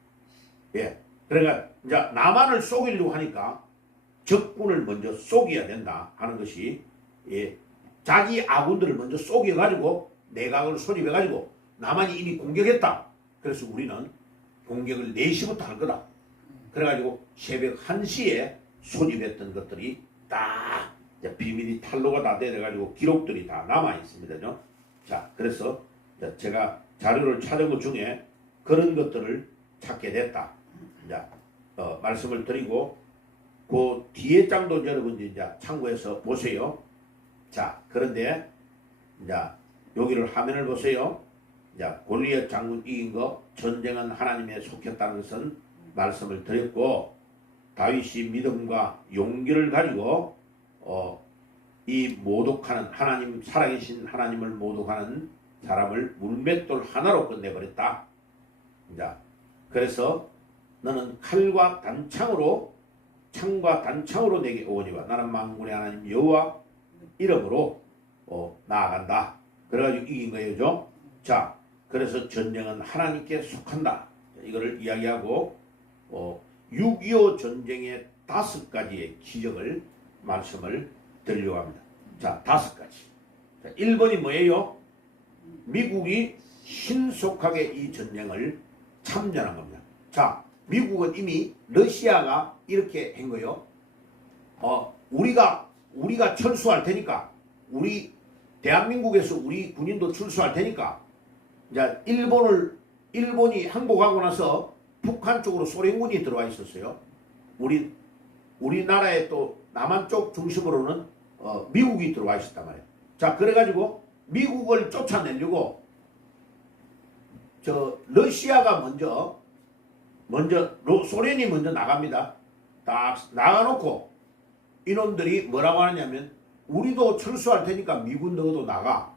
예, 그러니까 이제 남한을 속이려고 하니까 적군을 먼저 속여야 된다 하는 것이 예, 자기 아군들을 먼저 속여가지고 내각을 소집해가지고 남한이 이미 공격했다. 그래서 우리는 공격을 4시부터 할 거다. 그래가지고 새벽 1시에 소집했던 것들이 다 비밀이 탄로가 다 돼가지고 기록들이 다 남아 있습니다. 자, 그래서 제가 자료를 찾은 것 중에 그런 것들을 찾게 됐다. 자, 말씀을 드리고 그 뒤에 장도 여러분들이 이제 참고해서 보세요. 자, 그런데 이제 여기를 화면을 보세요. 자, 골리앗 장군 이긴 거 전쟁은 하나님에 속했다는 것은 말씀을 드렸고, 다윗이 믿음과 용기를 가지고 이 모독하는 하나님, 살아계신 하나님을 모독하는 사람을 물맷돌 하나로 끝내버렸다. 자, 그래서 너는 칼과 단창으로, 창과 단창으로 내게 오거니와 나는 만군의 하나님 여호와 이름으로 나아간다. 그래가지고 이긴 거예요. 자, 그래서 전쟁은 하나님께 속한다. 이거를 이야기하고 6.25 전쟁의 5가지의 기적을 말씀을 드리려고 합니다. 자, 5가지. 자, 1번이 뭐예요? 미국이 신속하게 이 전쟁을 참전한 겁니다. 자, 미국은 이미 러시아가 이렇게 한 거요. 우리가 철수할 테니까, 우리 대한민국에서 우리 군인도 철수할 테니까, 이제 일본이 항복하고 나서 북한 쪽으로 소련군이 들어와 있었어요. 우리나라의 또 남한 쪽 중심으로는 미국이 들어와 있었단 말이에요. 자, 그래가지고 미국을 쫓아내려고 러시아가 소련이 먼저 나갑니다. 딱 나가놓고 이놈들이 뭐라고 하냐면 우리도 철수할 테니까 미군 너도 나가.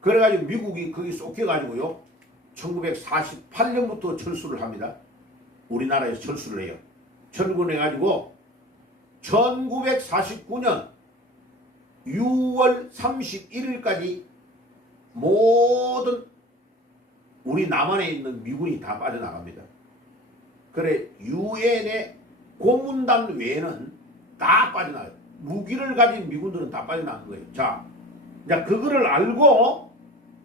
그래가지고 미국이 거기 쫓겨가지고요 1948년부터 철수를 합니다. 우리나라에서 철수를 해요. 철군해가지고 1949년 6월 31일까지 모든 우리 남한에 있는 미군이 다 빠져나갑니다. 그래 유엔의 고문단 외에는 다 빠져나가요. 무기를 가진 미군들은 다 빠져나간 거예요. 자, 그거를 알고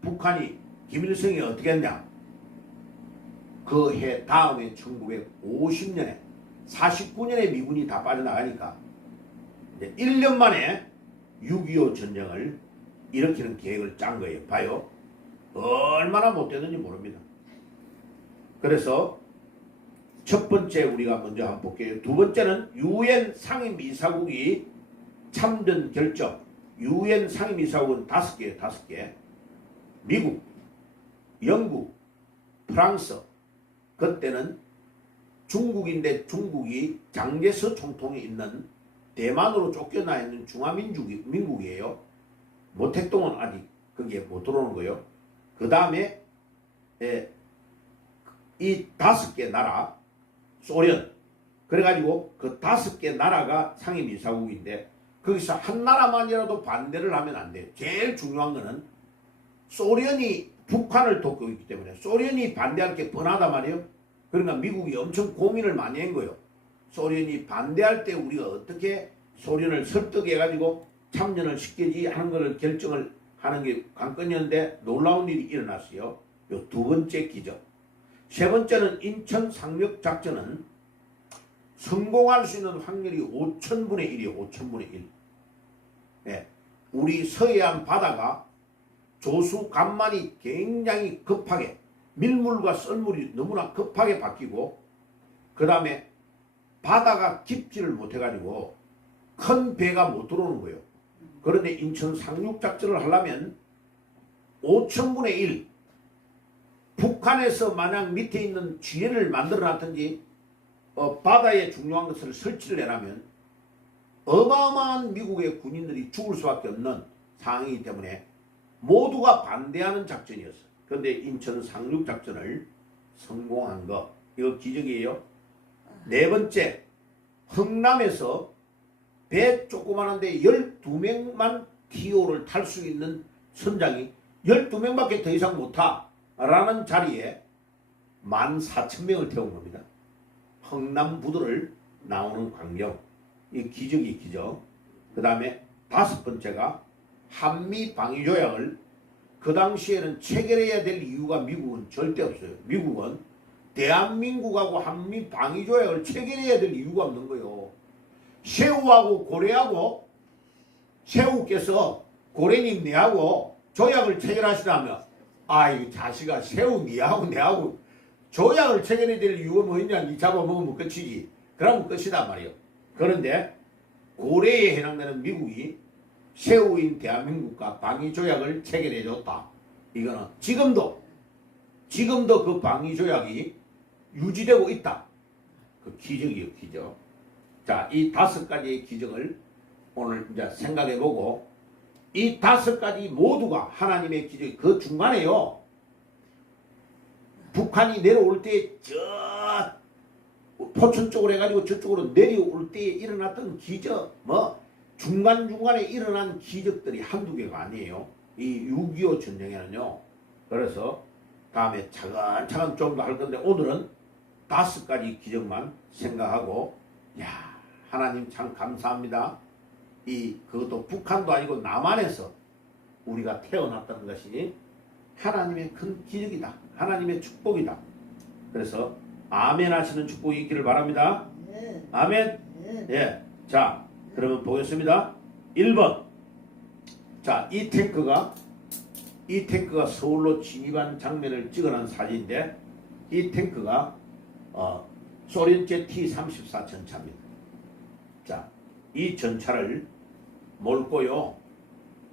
북한이 김일성이 어떻게 했냐? 그 해 다음에 1950년에 49년에 미군이 다 빠져나가니까 이제 1년 만에 6.25 전쟁을 일으키는 계획을 짠 거예요. 봐요. 얼마나 못됐는지 모릅니다. 그래서 첫 번째 우리가 먼저 한번 볼게요. 두 번째는 유엔 상임이사국이 참전 결정. 유엔 상임이사국은 5개예요. 5개. 미국, 영국, 프랑스. 그때는 중국인데 중국이 장제스 총통이 있는 대만으로 쫓겨나 있는 중화민국이에요. 모택동은 아직 거기에 못 들어오는 거예요. 그 다음에 이 5개 나라, 소련. 그래가지고 그 5개 나라가 상임이사국인데 거기서 한 나라만이라도 반대를 하면 안 돼요. 제일 중요한 거는 소련이 북한을 돕고 있기 때문에 소련이 반대할 게 뻔하단 말이에요. 그러니까 미국이 엄청 고민을 많이 한 거예요. 소련이 반대할 때 우리가 어떻게 소련을 설득해가지고 참전을 시키지 하는 것을 결정을 하는 게 관건이었는데 놀라운 일이 일어났어요. 요 두 번째 기적. 세 번째는 인천 상륙 작전은 성공할 수 있는 확률이 5,000분의 1이에요. 5,000분의 1. 네. 우리 서해안 바다가 조수 간만이 굉장히 급하게 밀물과 썰물이 너무나 급하게 바뀌고 그 다음에 바다가 깊지를 못해가지고 큰 배가 못 들어오는 거예요. 그런데 인천 상륙작전을 하려면 5,000분의 1 북한에서 만약 밑에 있는 지혜를 만들어놨든지 바다에 중요한 것을 설치를 해라면 어마어마한 미국의 군인들이 죽을 수밖에 없는 상황이기 때문에 모두가 반대하는 작전이었어요. 그런데 인천 상륙작전을 성공한 거 이거 기적이에요. 네 번째, 흥남에서 배 조그만한데 12명만 TO를 탈 수 있는 선장이 12명밖에 더 이상 못 타라는 자리에 14,000명을 태운 겁니다. 흥남 부두를 나오는 광경. 이 기적이 기적. 그 다음에 5번째가 한미 방위조약을 그 당시에는 체결해야 될 이유가 미국은 절대 없어요. 미국은 대한민국하고 한미 방위조약을 체결해야 될 이유가 없는 거예요. 새우하고 고래하고 새우께서 고래님 내하고 조약을 체결하시라면 이 자식아 새우 니하고 내하고 조약을 체결해야 될 이유가 뭐냐 니 잡아먹으면 끝이지. 그러면 끝이단 말이에요. 그런데 고래에 해당되는 미국이 새우인 대한민국과 방위조약을 체결해줬다. 이거는 지금도 지금도 그 방위 조약이 유지되고 있다. 그 기적이에요, 기적. 자, 이 5가지의 기적을 오늘 이제 생각해보고, 이 5가지 모두가 하나님의 기적, 그 중간에요, 북한이 내려올 때 저 포천 쪽으로 해가지고 저쪽으로 내려올 때 일어났던 기적, 뭐 중간중간에 일어난 기적들이 한두 개가 아니에요. 이 6.25 전쟁에는요. 그래서 다음에 차근차근 좀 더 할 건데, 오늘은 5가지 기적만 생각하고, 야, 하나님 참 감사합니다. 그것도 북한도 아니고 남한에서 우리가 태어났다는 것이 하나님의 큰 기적이다. 하나님의 축복이다. 그래서 아멘 하시는 축복이 있기를 바랍니다. 아멘. 예. 자, 그러면 보겠습니다. 1번. 자, 이 탱크가 서울로 진입한 장면을 찍어놓은 사진인데, 이 탱크가 소련제 T-34 전차입니다. 자, 이 전차를 몰고요,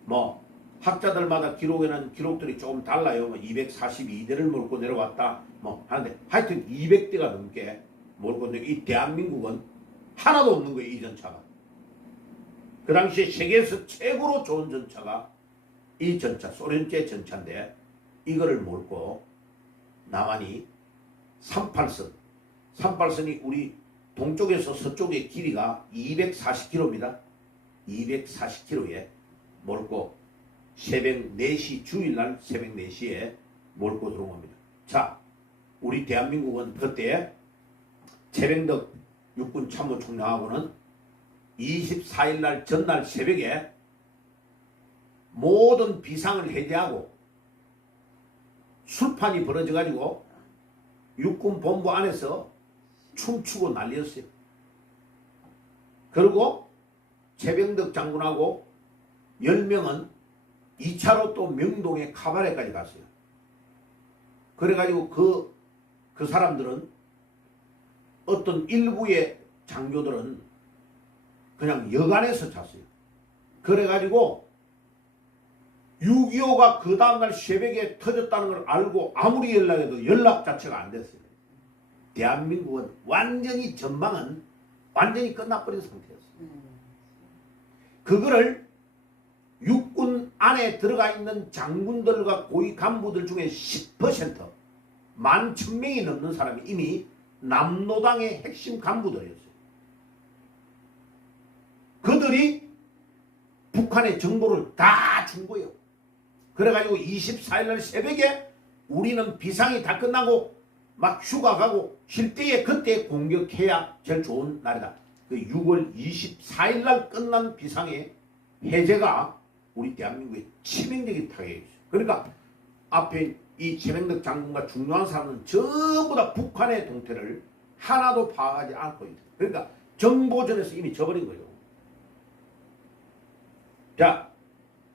뭐 학자들마다 기록에는 기록들이 조금 달라요. 뭐 242대를 몰고 내려왔다 뭐 하는데, 하여튼 200대가 넘게 몰고 내려. 이 대한민국은 하나도 없는 거예요, 이 전차가. 그 당시에 세계에서 최고로 좋은 전차가 이 전차, 소련제 전차인데, 이거를 몰고 남한이 38선이 우리 동쪽에서 서쪽의 길이가 240km입니다. 240km에 몰고 새벽 4시, 주일날 새벽 4시에 몰고 들어온 겁니다. 자, 우리 대한민국은 그때 최병덕 육군 참모총장하고는 24일날 전날 새벽에 모든 비상을 해제하고 술판이 벌어져가지고 육군 본부 안에서 춤추고 난리였어요. 그리고 최병덕 장군하고 10명은 2차로 또 명동의 카바레까지 갔어요. 그래가지고 그 사람들은, 어떤 일부의 장교들은 그냥 여간에서 잤어요. 그래가지고 6.25가 그 다음날 새벽에 터졌다는 걸 알고 아무리 연락해도 연락 자체가 안 됐어요. 대한민국은 완전히 전망은 완전히 끝나버린 상태였어요. 그거를 육군 안에 들어가 있는 장군들과 고위 간부들 중에 10%, 11,000명이 넘는 사람이 이미 남노당의 핵심 간부들이었어요. 그들이 북한의 정보를 다 준 거예요. 그래가지고 24일날 새벽에 우리는 비상이 다 끝나고 막 휴가 가고 쉴 때에 그때 공격해야 제일 좋은 날이다. 그 6월 24일날 끝난 비상의 해제가 우리 대한민국의 치명적인 타격이었어요. 그러니까 앞에 이 최병덕 장군과 중요한 사람은 전부 다 북한의 동태를 하나도 파악하지 않고 있다. 그러니까 정보전에서 이미 져버린 거예요. 자,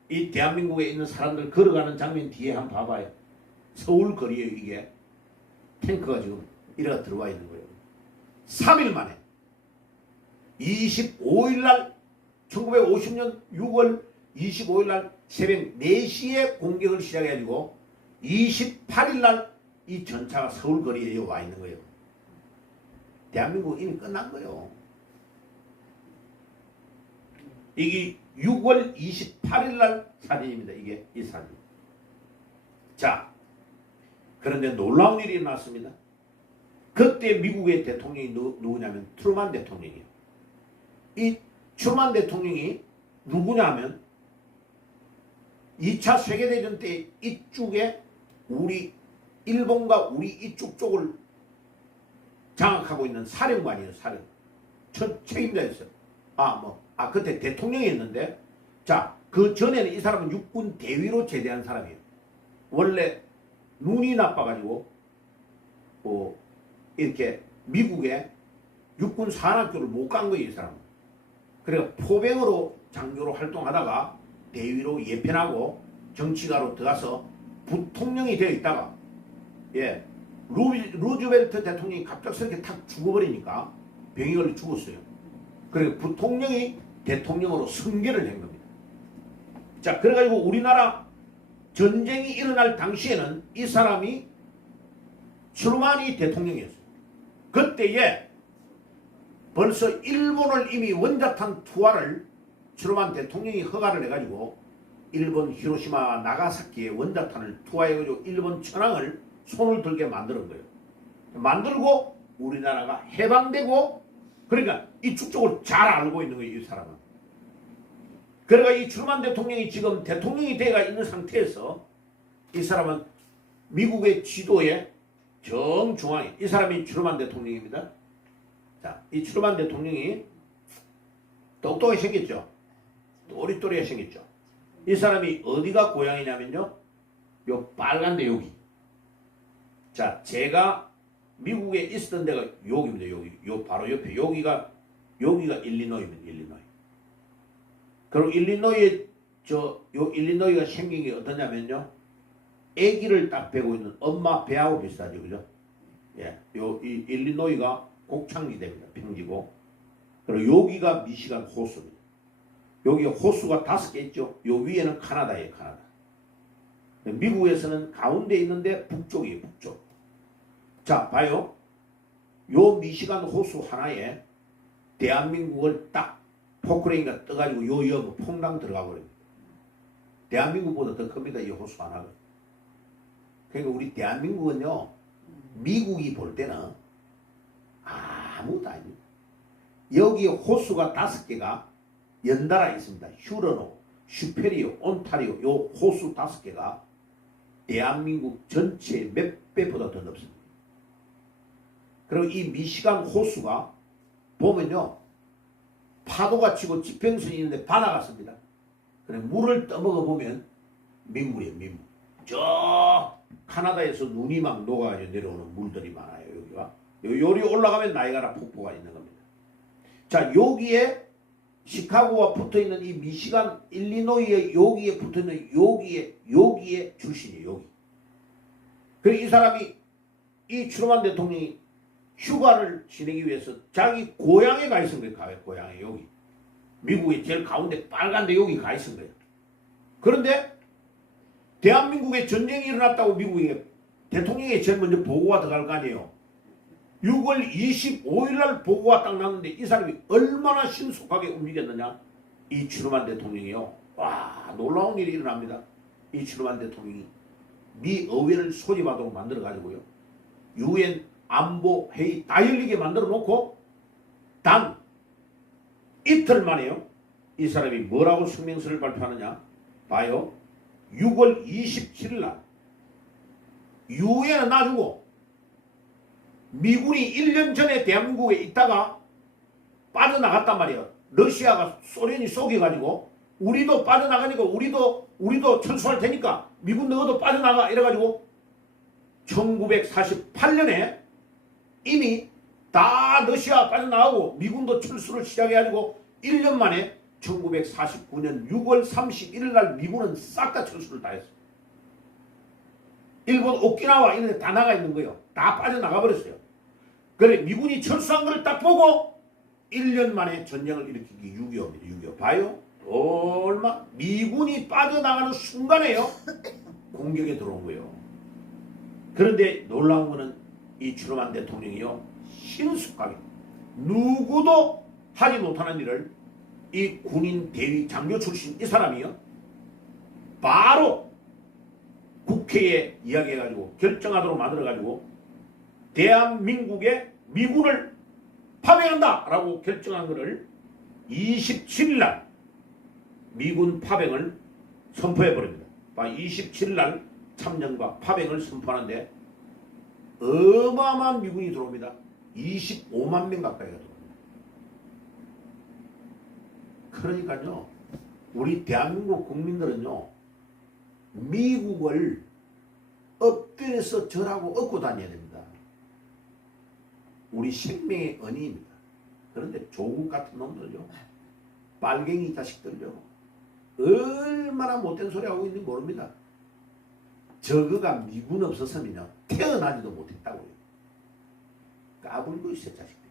이 대한민국에 있는 사람들 걸어가는 장면 뒤에 한번 봐봐요. 서울 거리에 이게 탱크가 지금 이래가 들어와 있는 거예요. 3일 만에 25일날 1950년 6월 25일날 새벽 4시에 공격을 시작해가지고 28일날 이 전차가 서울 거리에 와 있는 거예요. 대한민국은 이미 끝난 거예요. 이게 6월 28일날 사진입니다. 이게 이 사진. 자, 그런데 놀라운 일이 났습니다. 그때 미국의 대통령이 누구냐면 트루만 대통령이에요. 이 트루만 대통령이 누구냐면 2차 세계대전 때 이쪽에 우리 일본과 우리 이쪽 쪽을 장악하고 있는 사령관이에요. 사령. 책임자였어요. 그때 대통령이었는데, 자, 그 전에는 이 사람은 육군 대위로 제대한 사람이에요. 원래 눈이 나빠가지고 이렇게 미국에 육군 산학교를 못 간 거예요, 이 사람은. 그래서 포병으로 장교로 활동하다가 대위로 예편하고 정치가로 들어가서 부통령이 되어 있다가, 예, 루즈벨트 대통령이 갑작스럽게 탁 죽어버리니까 병이 걸려 죽었어요. 그리고 부통령이 대통령으로 승계를 한 겁니다. 자, 그래가지고 우리나라 전쟁이 일어날 당시에는 이 사람이 트루만이 대통령이었어요. 그때에 벌써 일본을 이미 원자탄 투하를 트루만 대통령이 허가를 해가지고 일본 히로시마 나가사키에 원자탄을 투하해가지고 일본 천황을 손을 들게 만드는 거예요. 만들고 우리나라가 해방되고, 그러니까 이 축적을 잘 알고 있는 거예요, 이 사람은. 그러니까 이 트루만 대통령이 지금 대통령이 돼가 있는 상태에서 이 사람은 미국의 지도에 정중앙에, 이 사람이 트루만 대통령입니다. 자, 이 트루만 대통령이 똑똑하게 생겼죠. 또리또리하게 생겼죠. 이 사람이 어디가 고향이냐면요, 요 빨간데 여기. 자, 제가 미국에 있었던 데가 여기입니다. 여기, 요 바로 옆에 여기가 일리노이입니다. 일리노이. 그리고 일리노이에 요 일리노이가 생긴 게 어떠냐면요, 아기를 딱 베고 있는 엄마 배하고 비슷하죠, 그죠? 예, 이 일리노이가 곡창지대입니다. 평지고. 그리고 여기가 미시간 호수입니다. 여기 호수가 5개 있죠. 요 위에는 카나다예요, 카나다. 미국에서는 가운데 있는데 북쪽이에요, 북쪽. 자, 봐요. 요 미시간 호수 하나에 대한민국을 딱 포크레인가 떠가지고 요 옆으로 퐁당 들어가 버립니다. 대한민국보다 더 큽니다, 이 호수 하나가. 그러니까 우리 대한민국은요, 미국이 볼 때는 아무것도 아닙니다. 여기 호수가 5개가 연달아 있습니다. 휴러노, 슈페리오, 온타리오, 요 호수 5개가 대한민국 전체 몇 배보다 더 넓습니다. 그리고 이 미시간 호수가 보면요, 파도가 치고 지평선이 있는데 바다가 씁니다. 그래 물을 떠먹어 보면 민물이에요, 민물. 저 카나다에서 눈이 막 녹아가지고 내려오는 물들이 많아요, 여기가. 요리 올라가면 나이가라 폭포가 있는 겁니다. 자, 여기에 시카고와 붙어있는 이 미시간 일리노이에 여기에 붙어있는 여기에 출신이에요, 여기. 그리고 이 사람이, 이 트루만 대통령이 휴가를 지내기 위해서 자기 고향에 가 있은 거예요, 고향에 여기. 미국의 제일 가운데 빨간데 여기 가 있은 거예요. 그런데 대한민국에 전쟁이 일어났다고 미국에 대통령이 제일 먼저 보고가 들어갈 거 아니에요. 6월 25일 날 보고가 딱 났는데 이 사람이 얼마나 신속하게 움직였느냐. 이 트루만 대통령이요. 와, 놀라운 일이 일어납니다. 이 트루만 대통령이 미 의회를 소집하도록 만들어 가지고요, UN 안보 회의 다 열리게 만들어 놓고 단 이틀 만에요, 이 사람이 뭐라고 성명서를 발표하느냐. 봐요. 6월 27일 날 유엔은 놔주고 미군이 1년 전에 대한민국에 있다가 빠져나갔단 말이에요. 러시아가 소련이 속여가지고 우리도 빠져나가니까 우리도 철수할 테니까 미군 너도 빠져나가 이래가지고 1948년에 이미 다 러시아 빠져나가고 미군도 철수를 시작해가지고 1년 만에 1949년 6월 31일 날 미군은 싹 다 철수를 다 했어요. 일본 오키나와 이런 데 다 나가 있는 거예요. 다 빠져나가 버렸어요. 그래 미군이 철수한 걸 딱 보고 1년 만에 전쟁을 일으킨 게 6.25입니다. 6.25. 봐요. 얼마 미군이 빠져나가는 순간에요, 공격에 들어온 거예요. 그런데 놀라운 거는 이 트루만 대통령이요, 신속하게 누구도 하지 못하는 일을 이 군인 대위 장교 출신 이 사람이요, 바로 국회에 이야기해가지고 결정하도록 만들어가지고 대한민국의 미군을 파병한다 라고 결정한 것을 27일날 미군 파병을 선포해버립니다. 27일날 참전과 파병을 선포하는데 어마어마한 미군이 들어옵니다. 25만 명 가까이가 들어옵니다. 그러니까요, 우리 대한민국 국민들은요, 미국을 엎드려서 절하고 얻고 다녀야 됩니다. 우리 생명의 은인입니다. 그런데 조국 같은 놈들요, 빨갱이 자식들요, 얼마나 못된 소리 하고 있는지 모릅니다. 저거가 미군 없었으면 태어나지도 못했다고요. 까불고 있어요, 자식들.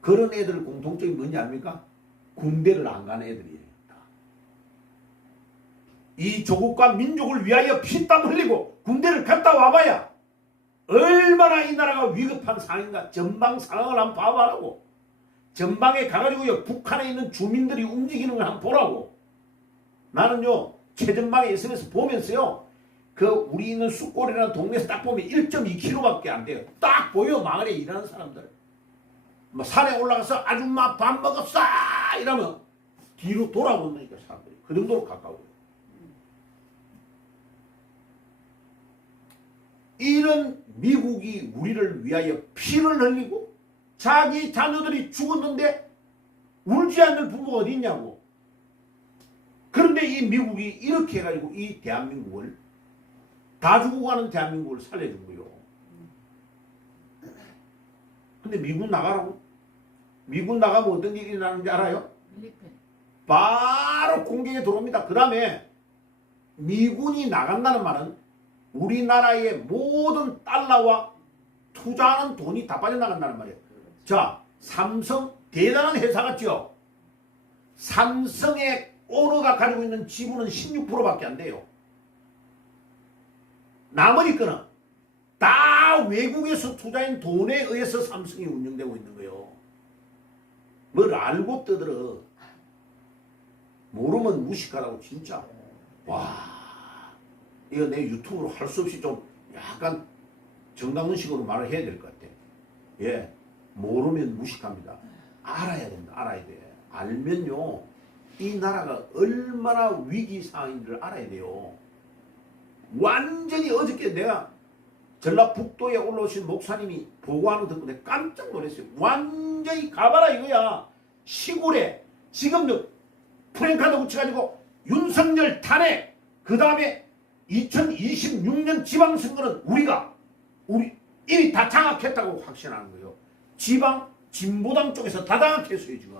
그런 애들 공통점이 뭔지 압니까? 군대를 안 가는 애들이에요. 이 조국과 민족을 위하여 피땀 흘리고 군대를 갔다 와봐야 얼마나 이 나라가 위급한 상황인가 전방 상황을 한번 봐봐라고. 전방에 가가지고요 북한에 있는 주민들이 움직이는 걸 한번 보라고. 나는요 최전방에 있으면서 보면서요 그 우리 있는 숫골이라는 동네에서 딱 보면 1.2km밖에 안 돼요. 딱 보여 마을에 일하는 사람들. 뭐 산에 올라가서 아줌마 밥 먹었어 이러면 뒤로 돌아본다니까 사람들이. 그 정도로 가까워요. 이런 미국이 우리를 위하여 피를 흘리고 자기 자녀들이 죽었는데 울지 않는 부모가 어디 있냐고. 그런데 이 미국이 이렇게 해가지고 이 대한민국을 다 죽어가는 대한민국을 살려준 거요. 근데 미국 나가라고? 미국 나가면 어떤 일이 나는지 알아요? 바로 공격에 들어옵니다. 그 다음에 미군이 나간다는 말은 우리나라의 모든 달러와 투자하는 돈이 다 빠져나간다는 말이에요. 자, 삼성 대단한 회사 같죠? 삼성의 오너가 가지고 있는 지분은 16%밖에 안 돼요. 나머지 거는 다 외국에서 투자한 돈에 의해서 삼성이 운영되고 있는 거예요. 뭘 알고 떠들어. 모르면 무식하다고 진짜. 와, 이거 내 유튜브로 할 수 없이 좀 약간 정강훈식으로 말을 해야 될 것 같아. 예, 모르면 무식합니다. 알아야 된다. 알아야 돼. 알면요 이 나라가 얼마나 위기 상황인지를 알아야 돼요. 완전히 어저께 내가 전라북도에 올라오신 목사님이 보고하는 거 듣고 내가 깜짝 놀랐어요. 완전히 가봐라 이거야. 시골에 지금 프랭카드 붙여가지고 윤석열 탄핵, 그 다음에 2026년 지방선거는 우리 이미 다 장악했다고 확신하는 거예요. 지방 진보당 쪽에서 다 장악했어요. 지금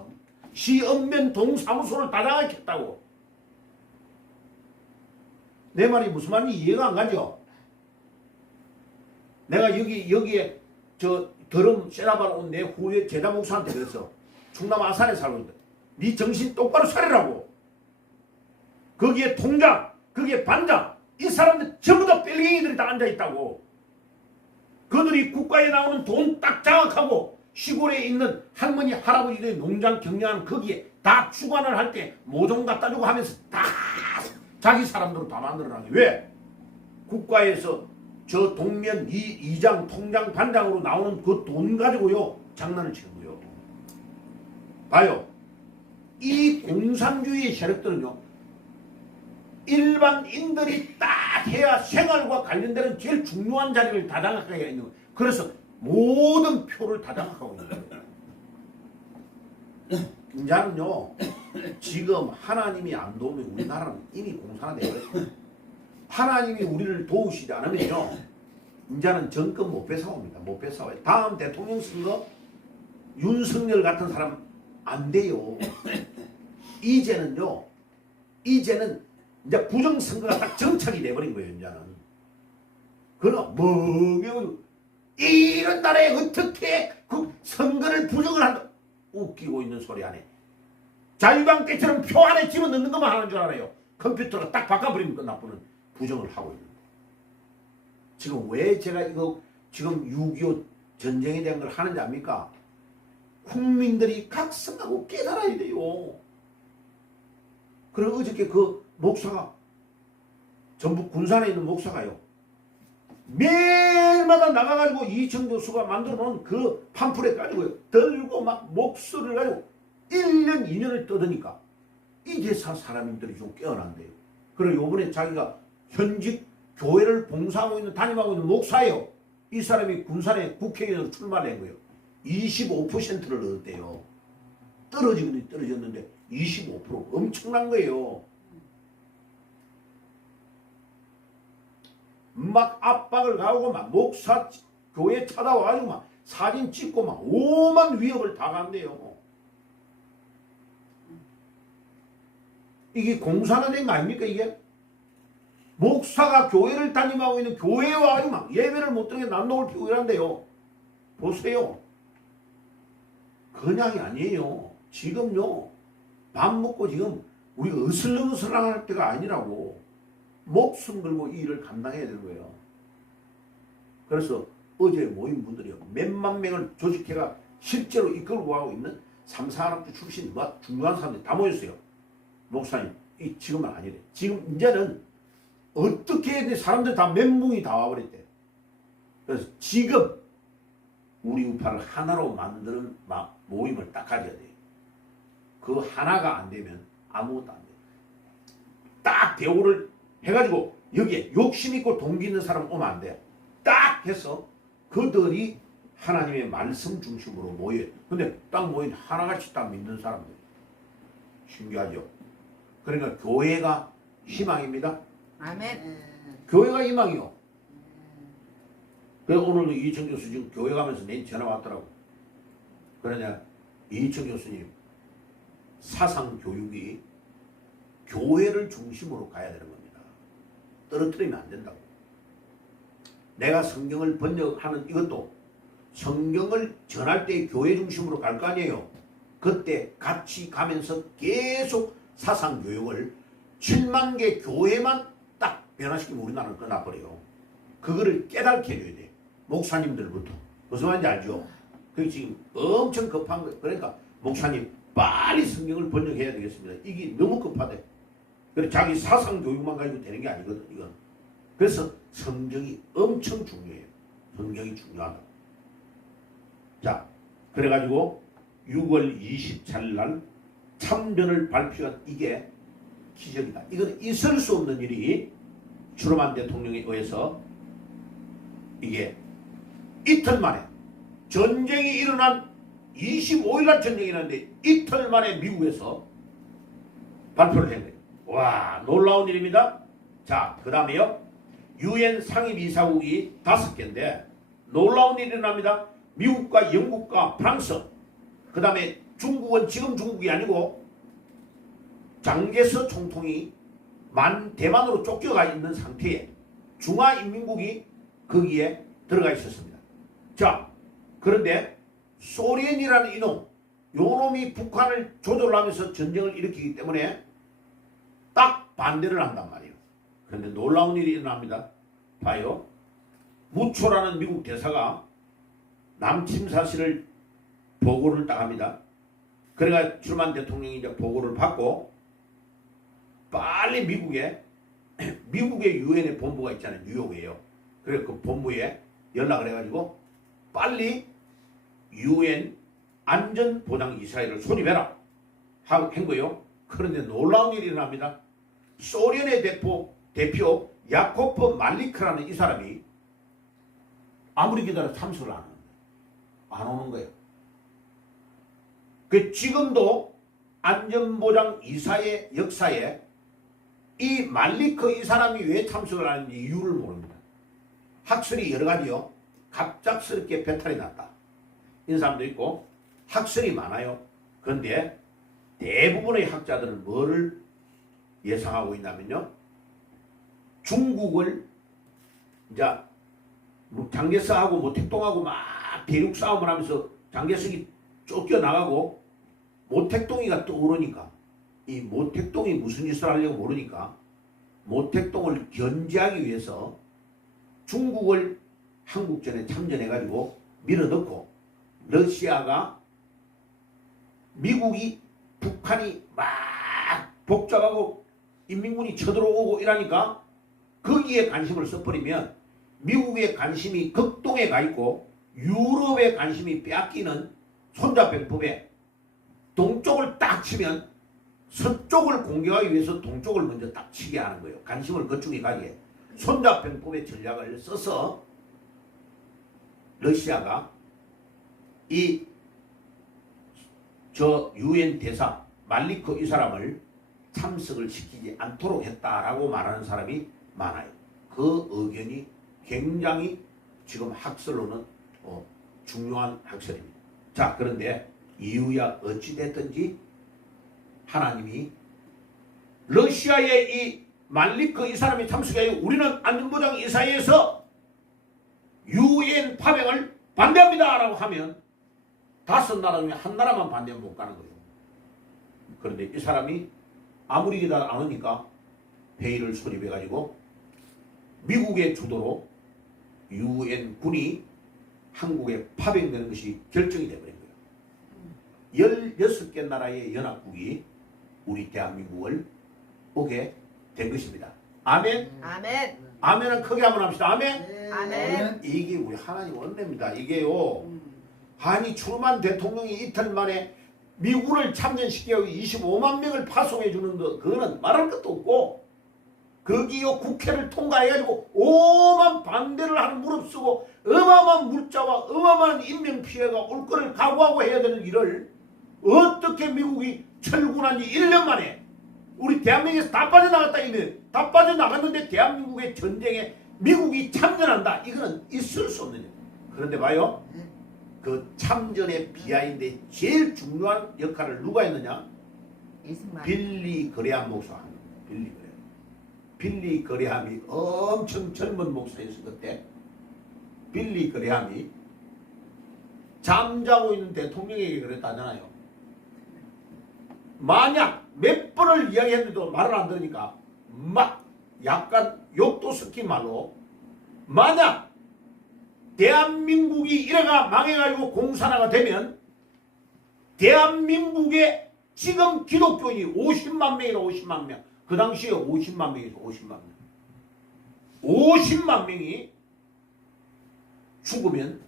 시읍면 동사무소를 다 장악했다고. 내 말이 무슨 말인지 이해가 안 가죠? 내가 여기에 저 더럼 세라바로 온 내 후배 제자 목사한테 그랬어. 충남 아산에 살고 있다. 네 정신 똑바로 차리라고. 거기에 통장, 거기에 반장, 이 사람들 전부 다 뺄갱이들이 다 앉아있다고. 그들이 국가에 나오는 돈 딱 장악하고 시골에 있는 할머니, 할아버지들이 농장 경영하는 거기에 다 주관을 할 때 모종 갖다 주고 하면서 다 자기 사람들로 다 만들어놔요. 왜? 국가에서 저 동면 이장, 통장, 반장으로 나오는 그 돈 가지고요 장난을 치는 거예요. 봐요. 이 공산주의의 세력들은요 일반인들이 딱 해야 생활과 관련되는 제일 중요한 자리를 다 장악하게 있는 거예요. 그래서 모든 표를 다 장악하고 있는 거예요. 이제는요 지금 하나님이 안 도우면 우리나라는 이미 공산화되어요. 하나님이 우리를 도우시지 않으면요 이제는 정권 못 뺏어옵니다. 못 뺏어와요. 다음 대통령 선거 윤석열 같은 사람 안 돼요. 이제는 이제 부정선거가 딱 정착이 돼버린 거예요. 이제는. 그럼 뭐 이런 나라에 어떻게 그 선거를 부정을 한다. 웃기고 있는 소리 안 해. 자유당 때처럼 표 안에 집어넣는 것만 하는 줄 알아요. 컴퓨터가 딱 바꿔버리면 끝나버리는 부정을 하고 있는 거예요. 지금 왜 제가 이거 지금 6.25 전쟁에 대한 걸 하는지 압니까? 국민들이 각성하고 깨달아야 돼요. 그리고 어저께 그 목사가 전북 군산에 있는 목사가요 매일마다 나가가지고 이청 교수가 만들어 놓은 그 팜플렛 가지고요 들고 막 목소리를 가지고 1년 2년을 떠드니까 이제서 사람들이 좀 깨어난대요. 그리고 요번에 자기가 현직 교회를 봉사하고 있는 담임하고 있는 목사예요. 이 사람이 군산에 국회의원으로 출마를 한 거예요. 25%를 얻었대요. 떨어졌는데 25% 엄청난 거예요. 막 압박을 가하고 막 목사 교회 찾아와가지고 막 사진 찍고 막 오만 위협을 다 간대요. 이게 공산화된 거 아닙니까 이게? 목사가 교회를 담임하고 있는 교회에 와가지고 막 예배를 못 드리게 난동을 피우고 이란대요. 보세요. 그냥이 아니에요. 지금요 밥 먹고 지금 우리가 으슬렁으슬렁 할 때가 아니라고. 목숨 걸고 이 일을 감당해야 되는 거예요. 그래서 어제 모인 분들이요, 몇만 명을 조직해가 실제로 이끌고 가고 있는 삼사학교 출신 중요한 사람들이 다 모였어요. 목사님, 지금은 아니래. 지금 이제는 어떻게 사람들 다 멘붕이 다 와버렸대. 그래서 지금 우리 우파를 하나로 만드는 모임을 딱 가져야 돼. 그 하나가 안 되면 아무것도 안 돼. 딱 대우를 해가지고 여기에 욕심 있고 동기 있는 사람 오면 안 돼. 딱 해서 그들이 하나님의 말씀 중심으로 모여요. 근데 딱 모인 하나같이 딱 믿는 사람들. 신기하죠? 그러니까 교회가 희망입니다. 아멘. 교회가 희망이요. 그래서 오늘도 이희청 교수 지금 교회 가면서 내일 전화 왔더라고. 그러냐, 이희청 교수님, 사상 교육이 교회를 중심으로 가야 되는 겁니다. 떨어뜨리면 안 된다고. 내가 성경을 번역하는 이것도 성경을 전할 때 교회 중심으로 갈 거 아니에요. 그때 같이 가면서 계속 사상 교육을 7만 개 교회만 딱 변화시키면 우리나라는 끝나버려요. 그거를 깨닫게 해줘야 돼. 목사님들부터. 무슨 말인지 알죠? 그게 지금 엄청 급한 거예요. 그러니까 목사님 빨리 성경을 번역해야 되겠습니다. 이게 너무 급하대. 그래 자기 사상 교육만 가지고 되는 게 아니거든 이건. 그래서 성경이 엄청 중요해요. 성경이 중요하다. 자, 그래가지고 6월 24일 날 참전을 발표한 이게 기적이다. 이건 있을 수 없는 일이 트루먼 대통령에 의해서 이게 이틀 만에 전쟁이 일어난 25일 날 전쟁이 일어났는데 이틀 만에 미국에서 발표를 한 거예요. 와, 놀라운 일입니다. 자, 그 다음에요. 유엔 상임이사국이 5개인데 놀라운 일이 일어납니다. 미국과 영국과 프랑스, 그 다음에 중국은 지금 중국이 아니고 장개서 총통이 대만으로 쫓겨가 있는 상태에 중화인민국이 거기에 들어가 있었습니다. 자, 그런데 소련이라는 이놈, 요놈이 북한을 조절하면서 전쟁을 일으키기 때문에 딱 반대를 한단 말이에요. 그런데 놀라운 일이 일어납니다. 봐요. 무초라는 미국 대사가 남침 사실을 보고를 딱 합니다. 그래가 트루먼 대통령이 이제 보고를 받고 빨리 미국의 유엔의 본부가 있잖아요. 뉴욕이에요. 그래 그 본부에 연락을 해가지고 빨리 유엔 안전보장이사회를 소집해라 한 거예요. 그런데 놀라운 일이 일어납니다. 소련의 대표 야코프 말리크라는 이 사람이 아무리 기다려 참석을 안 오는 거예요. 그 지금도 안전보장이사회 역사에 이 말리크 이 사람이 왜 참석을 하는지 이유를 모릅니다. 학설이 여러 가지요. 갑작스럽게 배탈이 났다. 이런 사람도 있고 학설이 많아요. 그런데 대부분의 학자들은 뭐를 예상하고 있냐면요. 중국을 이제 장개석하고 모택동하고 막 대륙 싸움을 하면서 장개석이 쫓겨나가고 모택동이가 떠오르니까 이 모택동이 무슨 짓을 하려고 모르니까 모택동을 견제하기 위해서 중국을 한국전에 참전해가지고 밀어넣고 러시아가 미국이 북한이 막 복잡하고 인민군이 쳐들어오고 이러니까 거기에 관심을 써버리면 미국의 관심이 극동에 가 있고 유럽의 관심이 빼앗기는 손자병법에 동쪽을 딱 치면 서쪽을 공격하기 위해서 동쪽을 먼저 딱 치게 하는 거예요. 관심을 그쪽에 가게. 손자병법의 전략을 써서 러시아가 유엔 대사 말리크 이 사람을 참석을 시키지 않도록 했다라고 말하는 사람이 많아요. 그 의견이 굉장히 지금 학설로는 중요한 학설입니다. 자, 그런데 이유야 어찌됐든지 하나님이 러시아의 이 말리크 이 사람이 참석해요. 우리는 안전보장이사회에서 유엔 파병을 반대합니다 라고 하면 5나라 중에 한 나라만 반대하면 못 가는 거예요. 그런데 이 사람이 아무리 기다려 안 오니까 회의를 소집해가지고 미국의 주도로 UN 군이 한국에 파병되는 것이 결정이 되어버린 거예요. 16개 나라의 연합국이 우리 대한민국을 오게 된 것입니다. 아멘? 아멘. 아멘은 크게 한번 합시다. 아멘? 아멘. 이게 우리 하나님 은혜입니다. 이게요. 아니 트루만 대통령이 이틀 만에 미국을 참전시켜 25만 명을 파송해 주는 거 그거는 말할 것도 없고 거기요 국회를 통과해가지고 오만 반대를 하는 무릅쓰고 어마어마한 물자와 어마어마한 인명피해가 올 거를 각오하고 해야 되는 일을 어떻게 미국이 철군한 지 1년 만에 우리 대한민국에서 다 빠져나갔다 이면 다 빠져나갔는데 대한민국의 전쟁에 미국이 참전한다. 이거는 있을 수 없는 일. 그런데 봐요. 그 참전의 비하인드에 제일 중요한 역할을 누가 했느냐? 빌리 그레함 목사. 빌리 그레함이 엄청 젊은 목사였어 그때. 빌리 그레함이 잠자고 있는 대통령에게 그랬다잖아요. 만약 몇 번을 이야기했는데도 말을 안 들으니까 막 약간 욕도 섞인 말로 만약 대한민국이 이래가 망해가지고 공산화가 되면 대한민국에 지금 기독교인이 50만 명이라 50만 명. 그 당시에 50만 명이죠. 50만 명. 50만 명이 죽으면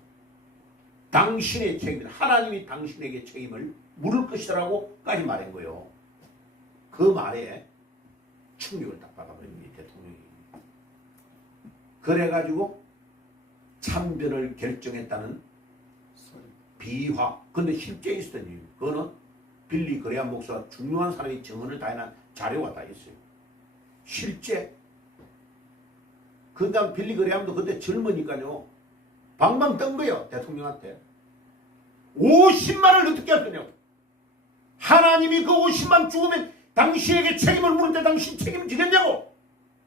당신의 책임을 하나님이 당신에게 책임을 물을 것이라고까지 말한 거예요. 그 말에 충격을 딱 받아버린 이 대통령이. 그래가지고 참전을 결정했다는 비화. 근데 실제 있었던 일. 그거는 빌리 그레함 목사가 중요한 사람이 증언을 다 해놓은 자료가 다 있어요. 실제. 그 다음 빌리 그레함도 그때 젊으니까요. 방방 뜬 거예요. 대통령한테. 50만을 어떻게 할 거냐고. 하나님이 그 50만 죽으면 당신에게 책임을 물을 때 당신 책임을 지겠냐고.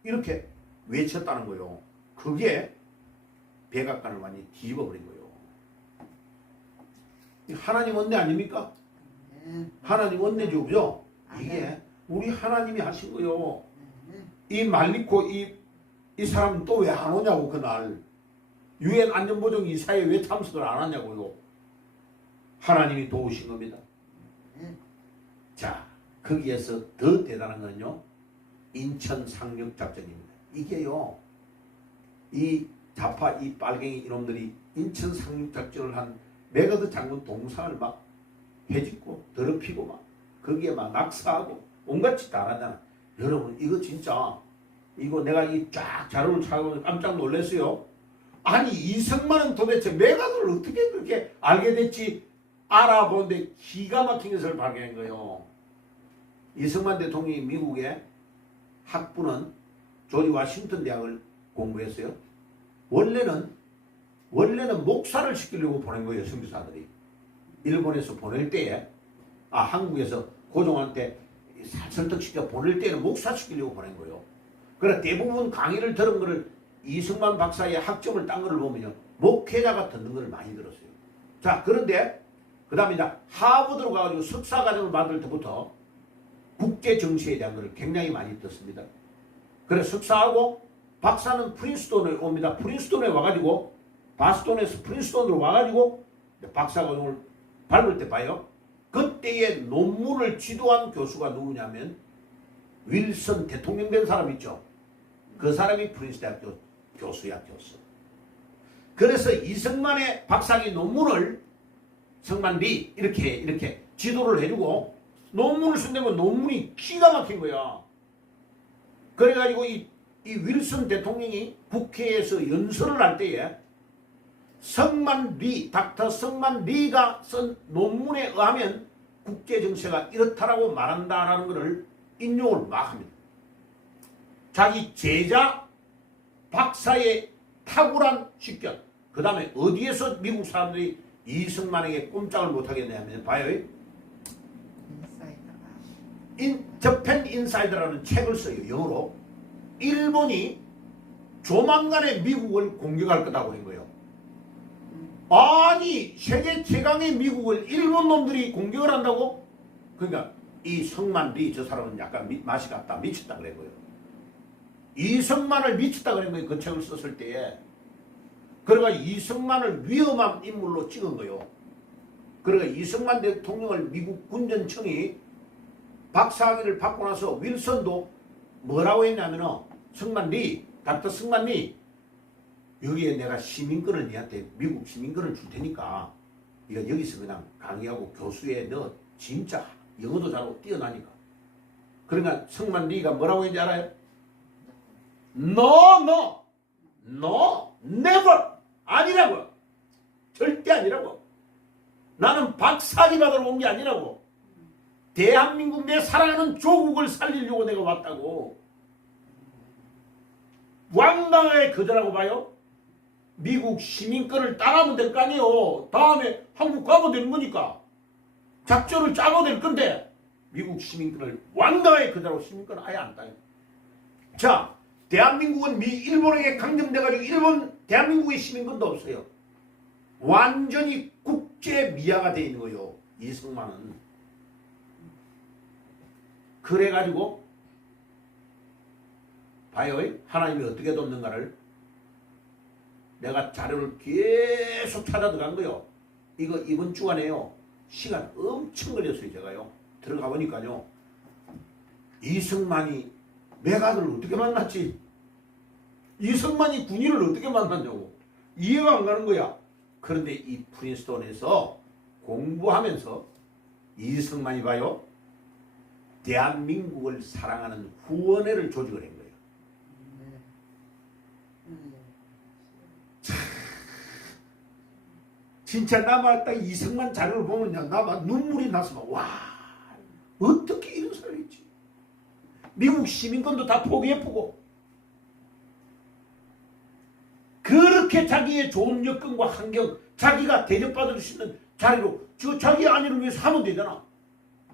이렇게 외쳤다는 거예요. 그게 백악관을 완전히 뒤집어버린 거예요. 하나님 은혜 아닙니까? 하나님 은혜죠. 그죠? 이게 우리 하나님이 하신 거예요. 이 말리코 이 사람은 또 왜 안 오냐고 그날. 유엔 안전보장 이사회에 왜 참석을 안 하냐고요. 하나님이 도우신 겁니다. 자, 거기에서 더 대단한 건요. 인천 상륙 작전입니다. 이게요. 이 좌파 이 빨갱이 이놈들이 인천 상륙 작전을 한 메가드 장군 동상을 막 해짓고 더럽히고 막 거기에 막 낙사하고 온갖 짓 다 하잖아. 여러분 이거 진짜 이거 내가 이 쫙 자료를 찾아보면 깜짝 놀랐어요. 아니 이승만은 도대체 메가드를 어떻게 그렇게 알게 됐지 알아보는데 기가 막힌 것을 발견한 거예요. 이승만 대통령이 미국에 학부는 조지 워싱턴 대학을 공부했어요. 원래는 목사를 시키려고 보낸 거예요. 선교사들이. 일본에서 보낼 때에 한국에서 고종한테 설득시켜 보낼 때는 목사 시키려고 보낸 거예요. 그래 대부분 강의를 들은 거를 이승만 박사의 학점을 딴 거를 보면요. 목회자가 듣는 거를 많이 들었어요. 자 그런데 그 다음에 이제 하버드로 가가지고 석사과정을 받을 때부터 국제정치에 대한 것을 굉장히 많이 듣습니다. 그래서 석사하고 박사는 프린스톤에 옵니다. 프린스톤에 와가지고 바스톤에서 프린스톤으로 와가지고 박사과정을 밟을 때 봐요. 그때의 논문을 지도한 교수가 누구냐면 윌슨 대통령 된 사람 있죠. 그 사람이 프린스 대학교 교수야 교수. 그래서 이승만의 박사학위 논문을 성만 리 이렇게 지도를 해주고 논문을 쓴다면 논문이 기가 막힌 거야. 그래가지고 이 윌슨 대통령이 국회에서 연설을 할 때에 닥터 성만 리가 쓴 논문에 의하면 국제정세가 이렇다라고 말한다라는 것을 인용을 막 합니다. 자기 제자 박사의 탁월한 식견. 그 다음에 어디에서 미국 사람들이 이승만에게 꼼짝을 못하겠냐면 봐요. 저펜 인사이더라는 책을 써요. 영어로. 일본이 조만간에 미국을 공격할 거라고 한 거예요. 아니 세계 최강의 미국을 일본 놈들이 공격을 한다고? 그러니까 이 성만 리 저 사람은 약간 맛이 갔다 미쳤다 그런 거예요. 이승만을 미쳤다 그런 거예요. 그 책을 썼을 때에. 그러니까 이승만을 위험한 인물로 찍은 거예요. 그러니까 이승만 대통령을 미국 군전청이 박사학위를 받고 나서 윌슨도 뭐라고 했냐면은 닥터 승만 리 여기에 내가 시민권을 니한테 미국 시민권을 줄 테니까 네가 여기서 그냥 강의하고 교수에 너 진짜 영어도 잘하고 뛰어나니까. 그러니까 승만 리가 뭐라고 했는지 알아요? No, never. 아니라고. 절대 아니라고. 나는 박사학위 받으러 온 게 아니라고. 대한민국 내 사랑하는 조국을 살리려고 내가 왔다고. 완강하게 거절하고 봐요. 미국 시민권을 따가면 될 거 아니에요. 다음에 한국 가면 되는 거니까. 작전을 짜고 될 건데 미국 시민권을 완강하게 거절하고 시민권을 아예 안 따요. 자, 대한민국은 일본에게 강점돼가지고 대한민국의 시민권도 없어요. 완전히 국제 미아가 돼 있는 거예요. 이승만은. 그래가지고 봐요. 하나님이 어떻게 돕는가를 내가 자료를 계속 찾아 들어간 거요. 이거 이번 주간에요. 시간 엄청 걸렸어요. 제가요. 들어가 보니까요. 이승만이 메가드를 어떻게 만났지? 이승만이 군인을 어떻게 만났냐고. 이해가 안 가는 거야. 그런데 이 프린스턴에서 공부하면서 이승만이 봐요. 대한민국을 사랑하는 후원회를 조직을 한 거예요. 참, 진짜 나만 딱 이승만 자료를 보면 나만 눈물이 나서 와 어떻게 이런 사람이 있지? 미국 시민권도 다 포기해보고 그렇게 자기의 좋은 여건과 환경 자기가 대접받을 수 있는 자리로 자기 아내를 위해서 하면 되잖아.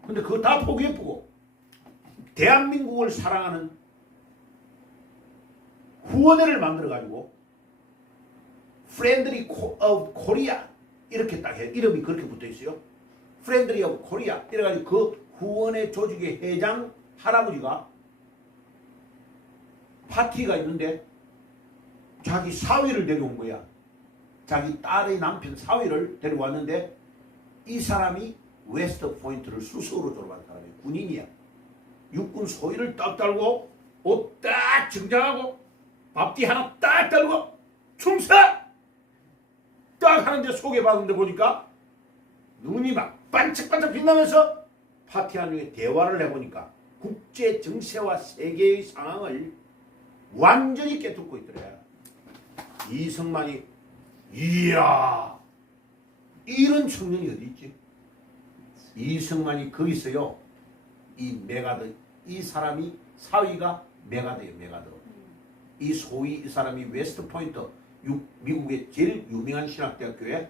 근데 그거 다 포기해보고 대한민국을 사랑하는 후원회를 만들어가지고 Friendly of Korea 이렇게 딱 해. 이름이 그렇게 붙어있어요. Friendly of Korea 이래가지고 그 후원회 조직의 회장 할아버지가 파티가 있는데 자기 사위를 데려온 거야. 자기 딸의 남편 사위를 데려왔는데 이 사람이 웨스트 포인트를 수석으로 졸업한 사람이야. 군인이야. 육군 소위를 딱 달고 옷 딱 정장하고 밥띠 하나 딱 달고 충성! 딱 하는데 소개받는데 보니까 눈이 막 반짝반짝 빛나면서 파티한 중에 대화를 해보니까 국제 정세와 세계의 상황을 완전히 깨닫고 있더래. 이승만이 이야 이런 청년이 어디 있지? 이승만이 거기서요. 이 메가드 이 사람이 사위가 메가드예요. 메가드. 이 소위 이 사람이 웨스트 포인트 미국의 제일 유명한 신학대학교에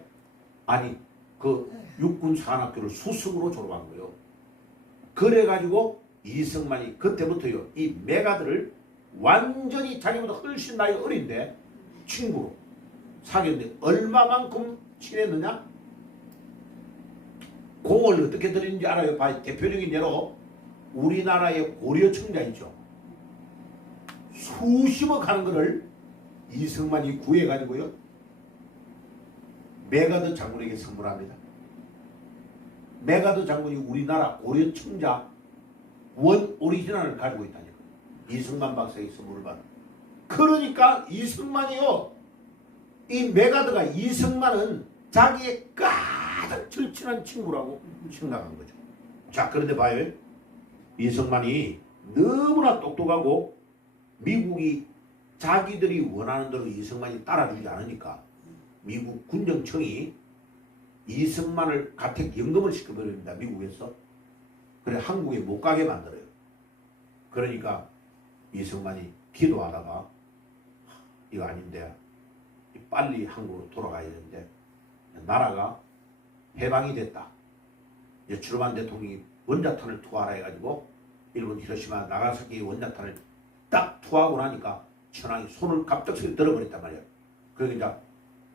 아니 그 육군 사관학교를 수석으로 졸업한 거예요. 그래가지고 이승만이 그때부터요. 이 메가드를 완전히 자기보다 훨씬 나이 어린데 친구로 사귀었는데 얼마만큼 친했느냐? 공을 어떻게 들이는지 알아요? 대표적인 예로 우리나라의 고려 청자 있죠. 수십억 하는 거를 이승만이 구해가지고요. 메가드 장군에게 선물합니다. 메가드 장군이 우리나라 고려 청자 원 오리지널을 가지고 있다니까. 이승만 박사에게 선물을 받은. 그러니까 이승만이요. 이 메가드가 이승만은 자기의 가장 절친한 친구라고 생각한 거죠. 자, 그런데 봐요. 이승만이 너무나 똑똑하고 미국이 자기들이 원하는 대로 이승만이 따라주지 않으니까 미국 군정청이 이승만을 가택 연금을 시켜버립니다. 미국에서. 그래 한국에 못 가게 만들어요. 그러니까 이승만이 기도하다가 이거 아닌데 빨리 한국으로 돌아가야 되는데 나라가 해방이 됐다. 이제 트루만 대통령이 원자탄을 투하하라 해가지고 일본 히로시마 나가사키 원자탄을 딱 투하하고 나니까 천황이 손을 갑작스레 들어버렸단 말이야. 그러니까 이제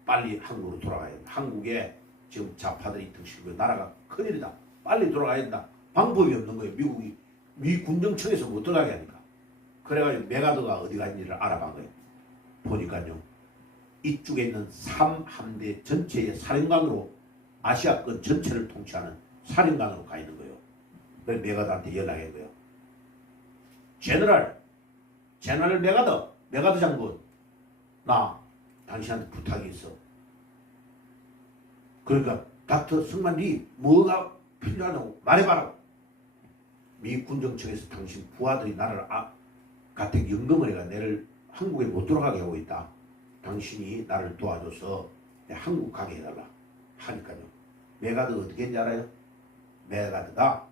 빨리 한국으로 돌아가야 된다. 한국에 지금 좌파들이 등실고 나라가 큰일이다. 빨리 돌아가야 된다. 방법이 없는 거예요. 미국이 미 군정청에서 못 들어가게 하니까. 그래가지고 메가드가 어디 갔는지를 알아본 거예요. 보니까요, 이쪽에 있는 3함대 전체의 사령관으로 아시아권 전체를 통치하는 사령관으로 가 있는 거예요. 그래서 메가드한테 연락한 거예요. 제너럴 메가드 장군, 나 당신한테 부탁이 있어. 그러니까 닥터 승만 리 뭐가 필요하냐고 말해봐라. 미 군정청에서 당신 부하들이 나를 같은 연금을 해가 내를 한국에 못 들어가게 하고 있다. 당신이 나를 도와줘서 한국 가게 해달라 하니까요. 메가드 어떻게 했는지 알아요? 메가드가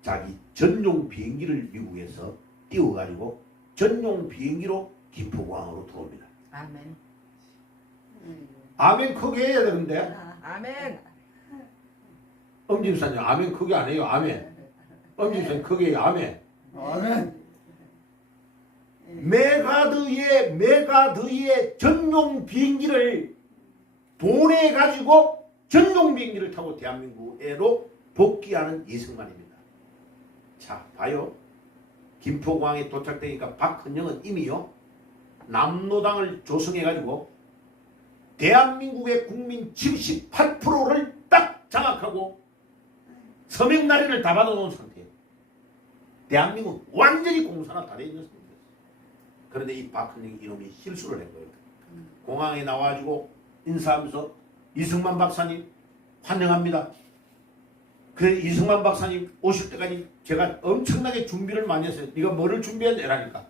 자기 전용 비행기를 미국에서 띄워가지고 전용 비행기로 김포공항으로 들어옵니다. 아멘. 아멘 크게 해야 되는데. 아멘. 엄집사님 아멘 크게 안 해요. 아멘. 엄집사님 크게 해요. 아멘. 아멘. 메가드의 전용 비행기를 보내가지고 전용 비행기를 타고 대한민국으로 복귀하는 이승만입니다. 자, 봐요. 김포공항에 도착되니까 박헌영은 이미요 남로당을 조성해가지고 대한민국의 국민 78%를 딱 장악하고 서명날인을 다 받아놓은 상태예요. 대한민국 완전히 공산화 다 돼 있는 상태예요. 그런데 이 박헌영 이놈이 실수를 한 거예요. 공항에 나와가지고 인사하면서 이승만 박사님 환영합니다. 그래 이승만 박사님 오실 때까지 제가 엄청나게 준비를 많이 했어요. 네가 뭐를 준비했냐라니까.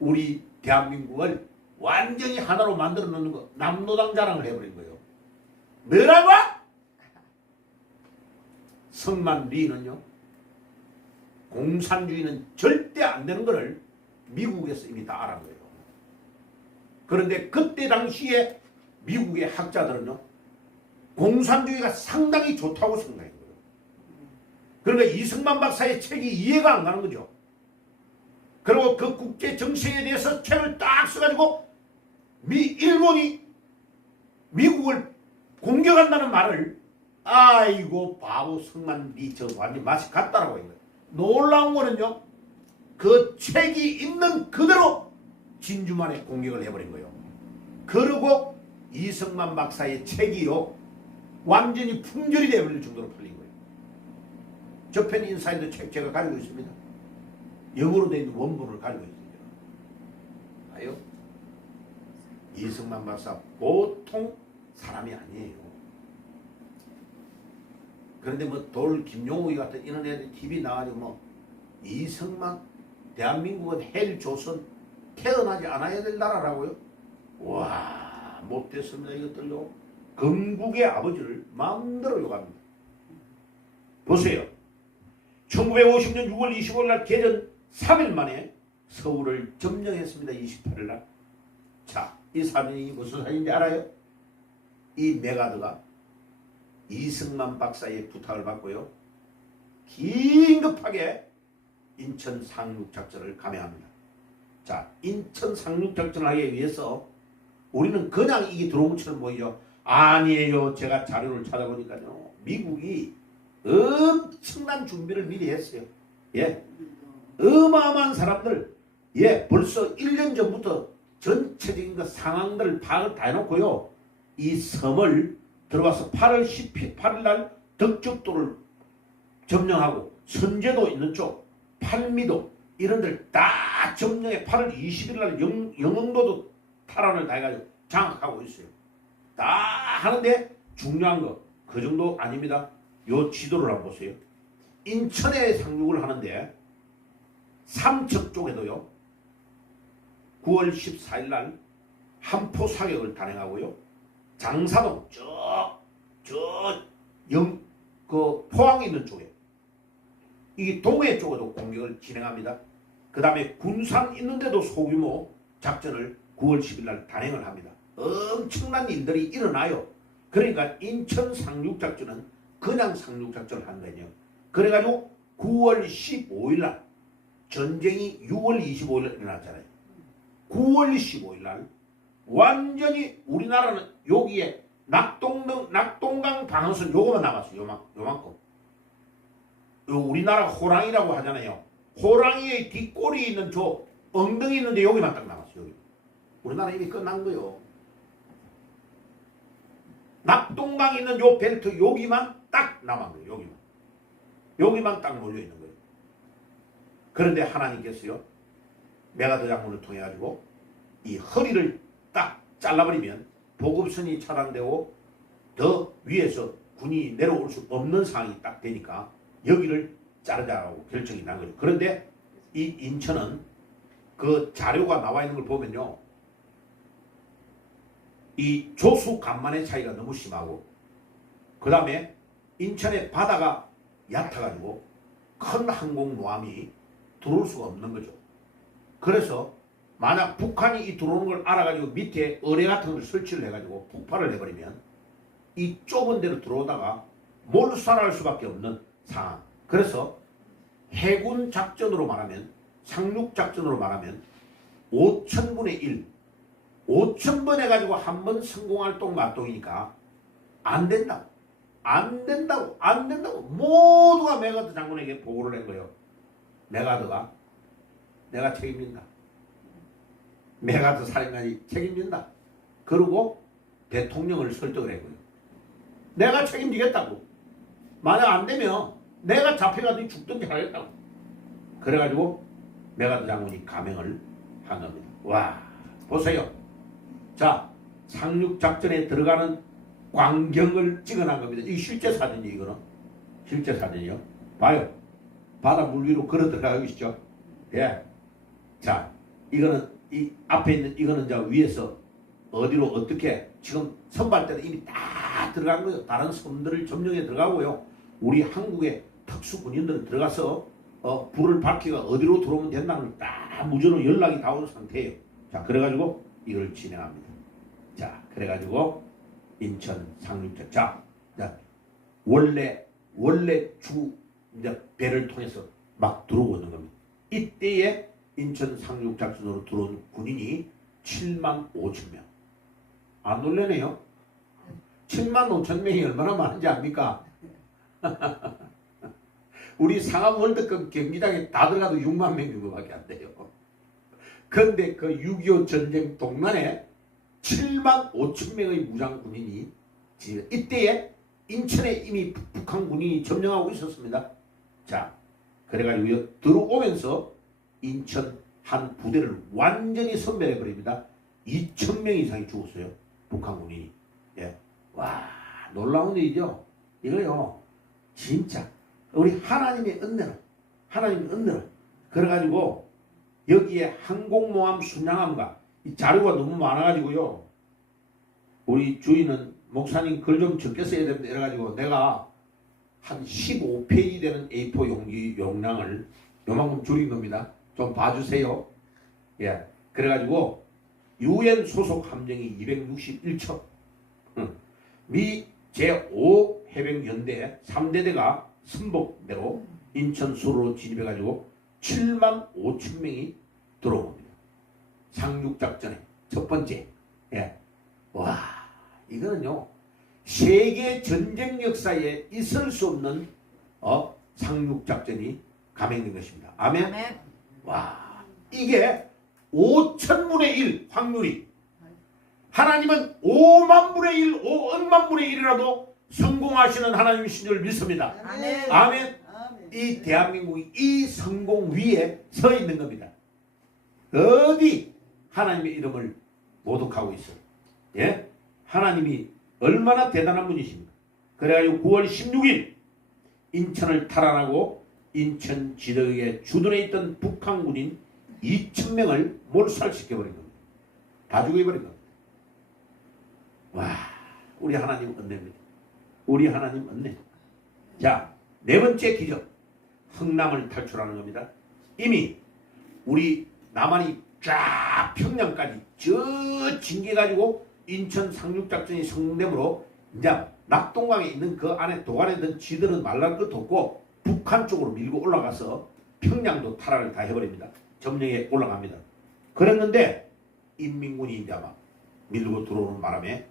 우리 대한민국을 완전히 하나로 만들어 놓는 거 남로당 자랑을 해버린 거예요. 뭐라고? 승만 리는요 공산주의는 절대 안 되는 것을 미국에서 이미 다 알은 거예요. 그런데 그때 당시에 미국의 학자들은요 공산주의가 상당히 좋다고 생각한 거예요. 그러니까 이승만 박사의 책이 이해가 안 가는 거죠. 그리고 그 국제 정세에 대해서 책을 딱 써가지고 일본이 미국을 공격한다는 말을 아이고 바보 승만 리 저 완전 맛이 같다라고 했어요. 놀라운 거는요 그 책이 있는 그대로 진주만에 공격을 해버린 거예요. 그리고 이승만 박사의 책이요 완전히 품절이 되어버릴 정도로 팔린 거예요. 저편 인사이드 책 제가 가지고 있습니다. 영어로 된 원본을 가지고 있습니다. 봐요. 이승만 박사 보통 사람이 아니에요. 그런데 뭐 돌 김용욱이 같은 이런 애들 TV 나와가지고 뭐 이승만 대한민국은 헬조선 태어나지 않아야 될 나라라고요? 와 못됐습니다. 이것들요 건국의 아버지를 마음대로 욕합니다. 보세요. 1950년 6월 25일 날 개전 3일 만에 서울을 점령했습니다. 28일 날. 자, 이 사진이 무슨 사진인지 알아요? 이 메가드가 이승만 박사의 부탁을 받고요. 긴급하게 인천 상륙작전을 감행합니다. 자, 인천 상륙작전을 하기 위해서 우리는 그냥 이게 들어온 것처럼 보이죠. 아니에요. 제가 자료를 찾아보니까요. 미국이 엄청난 준비를 미리 했어요. 예. 어마어마한 사람들, 예, 벌써 1년 전부터 전체적인 그 상황들을 파악을 다 해놓고요. 이 섬을 들어가서 8월 18일 날 덕적도를 점령하고 선제도 있는 쪽, 팔미도 이런 데를 다 점령해 8월 20일 날 영흥도도 탈환을 다 해가지고 장악하고 있어요. 다 하는데 중요한 거 그 정도 아닙니다. 요 지도를 한번 보세요. 인천에 상륙을 하는데 삼척 쪽에도요 9월 14일 날 한포 사격을 단행하고요. 장사동 그 포항에 있는 쪽에 이 동해 쪽에도 공격을 진행합니다. 그 다음에 군산 있는데도 소규모 작전을 9월 10일 날 단행을 합니다. 엄청난 일들이 일어나요. 그러니까 인천 상륙작전은 그냥 상륙작전을 한 거예요. 그래가지고 9월 15일 날 전쟁이 6월 25일 날 일어났잖아요. 9월 15일 날 완전히 우리나라는 여기에 낙동강 방어선 요거만 남았어요. 요만큼. 요 우리나라 호랑이라고 하잖아요. 호랑이의 뒷꼬리에 있는 저 엉덩이 있는데 여기만 딱 남았어요. 여기. 우리나라 이미 끝난 거요. 낙동강 있는 요 벨트 여기만 딱 남은 거예요. 여기만. 여기만 딱 몰려 있는 거예요. 그런데 하나님께서요, 메가더 장군을 통해 가지고 이 허리를 딱 잘라버리면 보급선이 차단되고 더 위에서 군이 내려올 수 없는 상황이 딱 되니까 여기를 자르자고 결정이 난 거죠. 그런데 이 인천은 그 자료가 나와 있는 걸 보면요, 이 조수 간만의 차이가 너무 심하고, 그 다음에 인천의 바다가 얕아가지고 큰 항공모함이 들어올 수가 없는 거죠. 그래서 만약 북한이 이 들어오는 걸 알아가지고 밑에 어뢰 같은 걸 설치를 해가지고 폭발을 해버리면 이 좁은 데로 들어오다가 몰살할 수밖에 없는 상황. 그래서 해군 작전으로 말하면, 상륙 작전으로 말하면 5,000분의 1, 5,000번 해가지고 한 번 성공할 똥맛똥이니까 안 된다고, 안 된다고, 안 된다고 모두가 메가더 장군에게 보고를 한 거예요. 메가더가 내가 책임진다. 메가더 사령관이 책임진다. 그리고 대통령을 설득을 했고요. 내가 책임지겠다고. 만약 안 되면 내가 잡혀가든지 죽든지 하겠다고. 그래가지고 메가더 장군이 감행을 한 겁니다. 와, 보세요. 자, 상륙작전에 들어가는 광경을 찍어놓은 겁니다. 이 실제 사진이에요, 이거는. 실제 사진이요. 봐요. 바다 물 위로 걸어 들어가고 있죠. 예. 자, 이거는 이 앞에 있는 이거는 저 위에서 어디로 어떻게 지금 선발대는 이미 다 들어간 거예요. 다른 섬들을 점령해 들어가고요. 우리 한국의 특수군인들은 들어가서 불을 밝히가 어디로 들어오면 된다는 걸 다 무전으로 연락이 다 온 상태예요. 자, 그래가지고 이걸 진행합니다. 자, 그래가지고 인천 상륙작. 자, 원래 이제 배를 통해서 막 들어오고 있는 겁니다. 이때에 인천 상륙작전으로 들어온 군인이 7만 5천 명. 안 놀래네요. 7만 5천 명이 얼마나 많은지 압니까? 우리 상암 월드컵 경기장에 다 들어가도 6만 명 정도밖에 안 돼요. 그런데 그 6.25 전쟁 동란에 7만 5천 명의 무장 군인이 이때에 인천에 이미 북한 군인이 점령하고 있었습니다. 자, 그래가지고 들어오면서 인천 한 부대를 완전히 섬멸해 버립니다. 2,000명 이상이 죽었어요. 북한 군인이. 예. 와, 놀라운 일이죠. 이거요, 진짜 우리 하나님의 은혜로 그래가지고 여기에 항공모함 순양함과 이 자료가 너무 많아가지고요, 우리 주인은 목사님 글 좀 적게 써야 됩니다. 이래가지고 내가 한 15페이지 되는 A4 용기 용량을 요만큼 줄인 겁니다. 좀 봐주세요. 예. 그래가지고 UN 소속 함정이 261척, 미 제5 해병연대 3대대가 선복대로 인천 수로로 진입해가지고 7만 5천 명이 들어온 겁니다. 상륙작전의 첫 번째. 예. 와, 이거는요, 세계 전쟁 역사에 있을 수 없는 상륙작전이 감행된 것입니다. 아멘. 아멘. 와, 이게 5,000분의 1 확률이, 하나님은 5만 분의 1, 5억만 분의 1이라도 성공하시는 하나님이신 줄 믿습니다. 아멘. 아멘. 이 대한민국이 이 성공 위에 서 있는 겁니다. 어디 하나님의 이름을 모독하고 있어요. 예? 하나님이 얼마나 대단한 분이십니까? 그래가지고 9월 16일 인천을 탈환하고 인천 지도에 주둔해 있던 북한 군인 2,000명을 몰살시켜버린 겁니다. 다 죽여버린 겁니다. 와, 우리 하나님 은혜입니다. 우리 하나님 은혜. 자, 네 번째 기적, 흥남을 탈출하는 겁니다. 이미 우리 남한이 쫙 평양까지 저 징계가지고 인천 상륙작전이 성공되므로 이제 낙동강에 있는 그 안에 도관에 있는 지들은 말랄 것도 없고 북한 쪽으로 밀고 올라가서 평양도 탈환을 다 해버립니다. 점령에 올라갑니다. 그랬는데 인민군이 이제 막 밀고 들어오는 바람에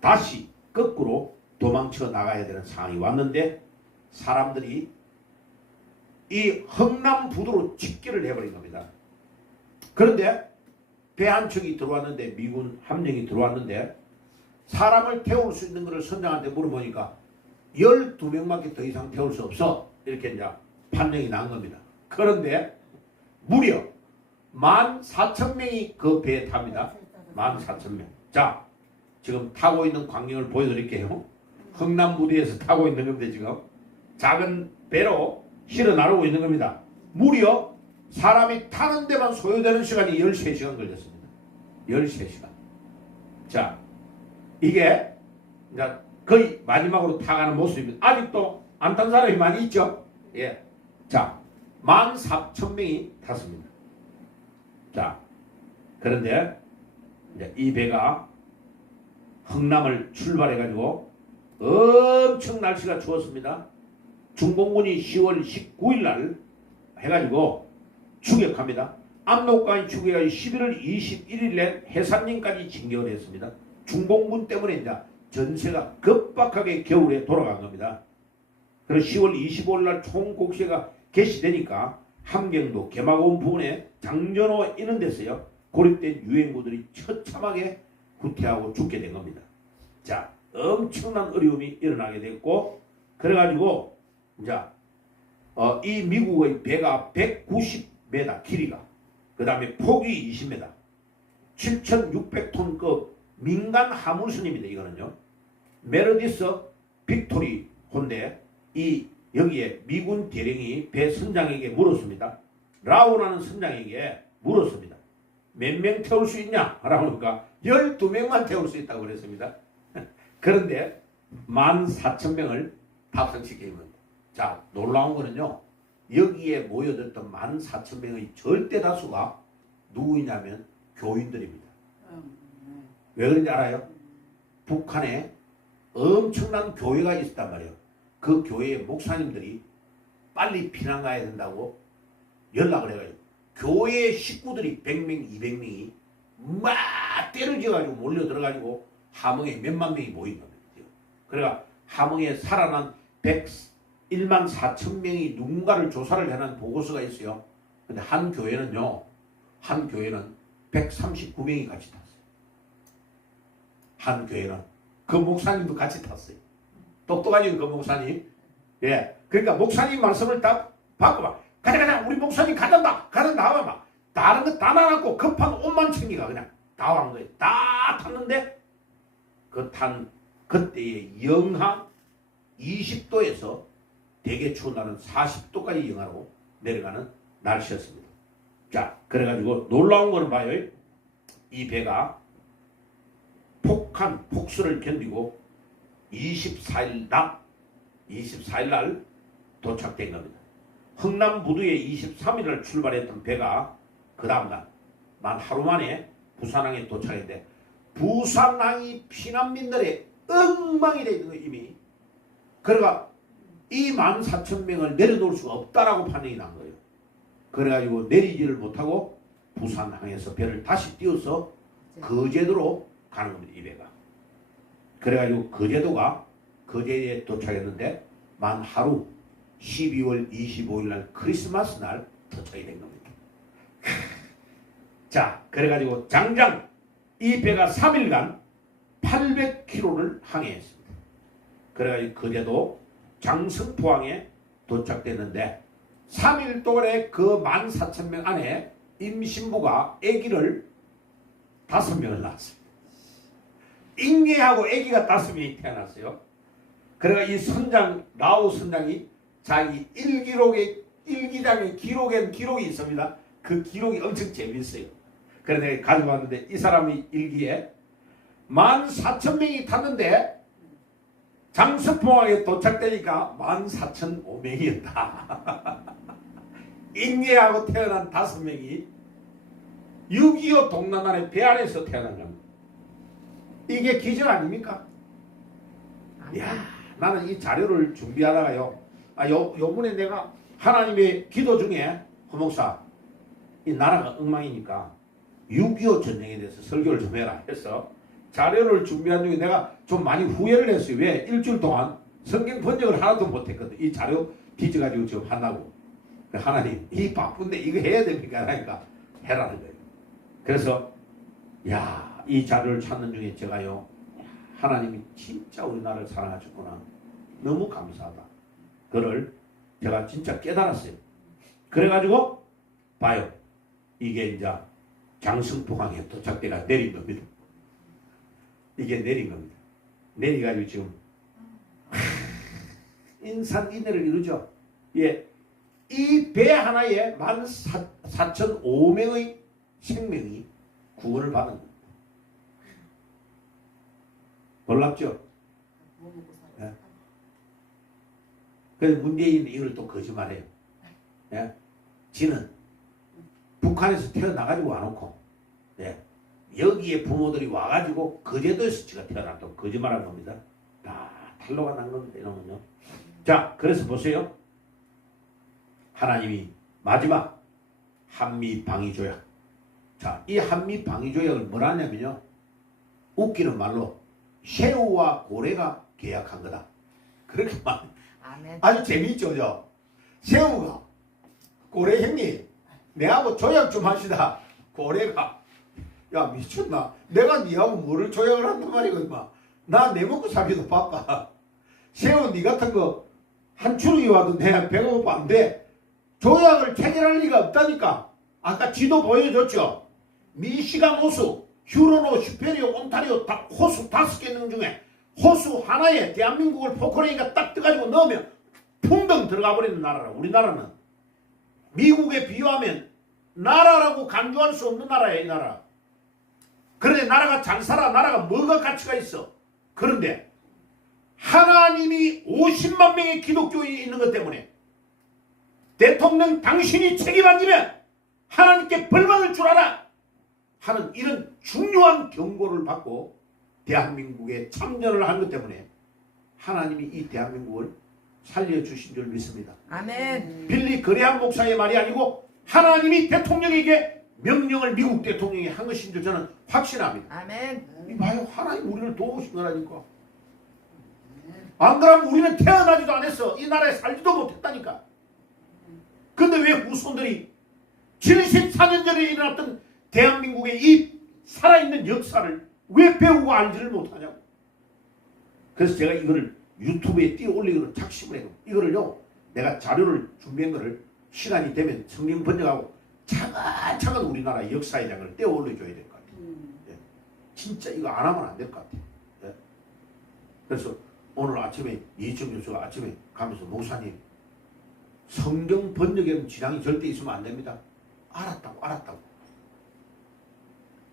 다시 거꾸로 도망쳐 나가야 되는 상황이 왔는데 사람들이 이 흥남 부두로 집결을 해버린 겁니다. 그런데 배 한 척이 들어왔는데 미군 함정이 들어왔는데 사람을 태울 수 있는 것을 선장한테 물어보니까 12명밖에 더 이상 태울 수 없어. 이렇게 이제 판정이 난 겁니다. 그런데 무려 14,000명이 그 배에 탑니다. 14,000명. 자, 지금 타고 있는 광경을 보여드릴게요. 흥남부두에서 타고 있는 건데 지금 작은 배로 실어 나르고 있는 겁니다. 무려 사람이 타는 데만 소요되는 시간이 13시간 걸렸습니다. 13시간. 자, 이게 이제 거의 마지막으로 타가는 모습입니다. 아직도 안 탄 사람이 많이 있죠? 예. 자, 14,000명이 탔습니다. 자, 그런데 이제 이 배가 흥남을 출발해가지고 엄청 날씨가 추웠습니다. 중공군이 10월 19일 날 해가지고 추격합니다. 압록강이 추격해 11월 21일에 해산림까지 진격을 했습니다. 중공군 때문에 이제 전세가 급박하게 겨울에 돌아간 겁니다. 그래서 10월 25일 날 총곡시가 개시되니까 함경도 개마고원 부근에 장전호 이런 데서요 고립된 유엔군들이 처참하게 후퇴하고 죽게 된 겁니다. 자, 엄청난 어려움이 일어나게 됐고 그래가지고 이제 이 미국의 배가 190m 길이가 그 다음에 폭이 20m 7,600톤급 민간 화물선입니다. 이거는요 메르디스 빅토리 혼데 이 여기에 미군 대령이 배 선장에게 물었습니다. 라오라는 선장에게 물었습니다. 몇 명 태울 수 있냐? 라고 하니까 12명만 태울 수 있다고 그랬습니다. 그런데 14,000명을 탑승시킨 겁니다. 자, 놀라운 거는요. 여기에 모여들었던 14,000명의 절대 다수가 누구이냐면 교인들입니다. 왜 그런지 알아요? 북한에 엄청난 교회가 있었단 말이에요. 그 교회의 목사님들이 빨리 피난 가야 된다고 연락을 해가지고 교회 식구들이 100명, 200명이 막 때를 지어가지고 몰려 들어가지고 함흥에 몇만 명이 모인 겁니다. 그러니까 함흥에 살아난 101만 4천 명이 누군가를 조사를 해놓은 보고서가 있어요. 근데 한 교회는 139명이 같이 탔어요. 한 교회는 그 목사님도 같이 탔어요. 똑똑하죠 그 목사님. 예, 그러니까 목사님 말씀을 딱 받고 막 가자 우리 목사님 가단다 하면 막 다른 거 다 나갔고 급한 옷만 챙기가 그냥 다 온 거예요. 다 탔는데 그때의 영하 20도에서 되게 추운 날은 40도까지 영하로 내려가는 날씨였습니다. 자, 그래가지고 놀라운 거는 봐요. 이 배가 폭수를 견디고 24일 날 도착된 겁니다. 흥남부두에 23일 날 출발했던 배가 그 다음날 만 하루 만에 부산항에 도착했는데 부산항이 피난민들의 엉망이 되어 있는 거 이미. 그러니까 이 14,000명을 내려놓을 수가 없다라고 판정이 난 거예요. 그래가지고 내리지를 못하고 부산항에서 배를 다시 띄워서 거제도로 가는 겁니다. 이 배가. 그래가지고 거제도에 도착했는데 만 하루 12월 25일 날 크리스마스 날 도착이 된 겁니다. 자, 그래가지고 장장 이 배가 3일간 800km를 항해했습니다. 그래가지고 거제도 장성포항에 도착됐는데 3일 동안에 그 14,000명 안에 임신부가 아기를 5명을 낳았습니다. 잉여하고 아기가 5명이 태어났어요. 그래가 이 선장 라오 선장이 자기 일기장에 기록이 있습니다. 그 기록이 엄청 재밌어요. 그래서 내가 가지고 왔는데 이 사람이 일기에 14,000명이 탔는데 장성포항에 도착되니까 14,500명이었다. 잉여하고 태어난 5명이 6.25 동남아의 배 안에서 태어난 겁니다. 이게 기적 아닙니까? 야, 나는 이 자료를 준비하다가요. 요번에 내가 하나님의 기도 중에 허목사 이 나라가 엉망이니까 6.25 전쟁에 대해서 설교를 좀 해라 해서 자료를 준비한 중에 내가 좀 많이 후회를 했어요. 왜? 일주일 동안 성경 번역을 하나도 못했거든. 이 자료 뒤져가지고 지금 한다고. 하나님 이 바쁜데 이거 해야 됩니까? 하니까 해라는 거예요. 그래서 이 자료를 찾는 중에 제가요, 하나님이 진짜 우리나라를 사랑하셨구나, 너무 감사하다, 그를 제가 진짜 깨달았어요. 그래가지고 봐요, 이게 이제 장성포항에 도착대가 내린 겁니다. 이게 내린 겁니다. 내려가지고 지금 인산인해를 이루죠. 예, 이 배 하나에 14,500명의 생명이 구원을 받은 겁니다. 놀랍죠? 예. 그래서 문재인이 이걸 또 거짓말해요. 예? 지는 북한에서 태어나가지고 와놓고, 예, 여기에 부모들이 와가지고 거제도에서 지가 태어났다고 거짓말한 겁니다. 다 탈로가 난 겁니다. 이러면요. 자, 그래서 보세요. 하나님이 마지막 한미방위조약. 자, 이 한미방위조약을 뭐라 하냐면요, 웃기는 말로 새우와 고래가 계약한 거다, 그렇게 말. 아주 재미있죠, 그죠? 새우가 고래 형님, 내하고 조약 좀 합시다. 고래가, 야 미쳤나? 내가 니하고 뭐를 조약을 한단 말이고, 임마. 나 내 먹고 살기도 바빠. 새우 니 같은 거 한 추루기 와도 내가 배가 고파 안 돼. 조약을 체결할 리가 없다니까. 아까 지도 보여줬죠? 미시간 호수, 휴로노, 슈페리오, 온타리오 다 호수 5개 중에 호수 하나에 대한민국을 포크레인가 딱 떠가지고 넣으면 풍덩 들어가 버리는 나라라. 우리나라는 미국에 비유하면 나라라고 간주할 수 없는 나라야, 이 나라. 그런데 나라가 잘 살아. 나라가 뭐가 가치가 있어. 그런데 하나님이 50만 명의 기독교인이 있는 것 때문에 대통령 당신이 책임 안 지면 하나님께 벌받을 줄 알아 하는 이런 중요한 경고를 받고 대한민국에 참여를 한 것 때문에 하나님이 이 대한민국을 살려주신 줄 믿습니다. 아멘. 빌리 그레함 목사의 말이 아니고 하나님이 대통령에게 명령을 미국 대통령이 한 것인 줄 저는 확신합니다. 아멘. 이봐요, 하나님 우리를 도우신 거라니까. 안 그러면 우리는 태어나지도 않았어. 이 나라에 살지도 못했다니까. 근데 왜 후손들이 74년 전에 일어났던 대한민국의 이 살아있는 역사를 왜 배우고 알지를 못하냐고. 그래서 제가 이거를 유튜브에 띄워 올리기로 작심을 해요. 이거를요, 내가 자료를 준비한 거를 시간이 되면 성경 번역하고 차근차근 우리나라 역사의 장을 떼어 올려줘야 될 것 같아요. 예. 진짜 이거 안 하면 안 될 것 같아요. 예. 그래서 오늘 아침에 이희청 교수가 아침에 가면서, 목사님 성경 번역에는 지장이 절대 있으면 안 됩니다. 알았다고.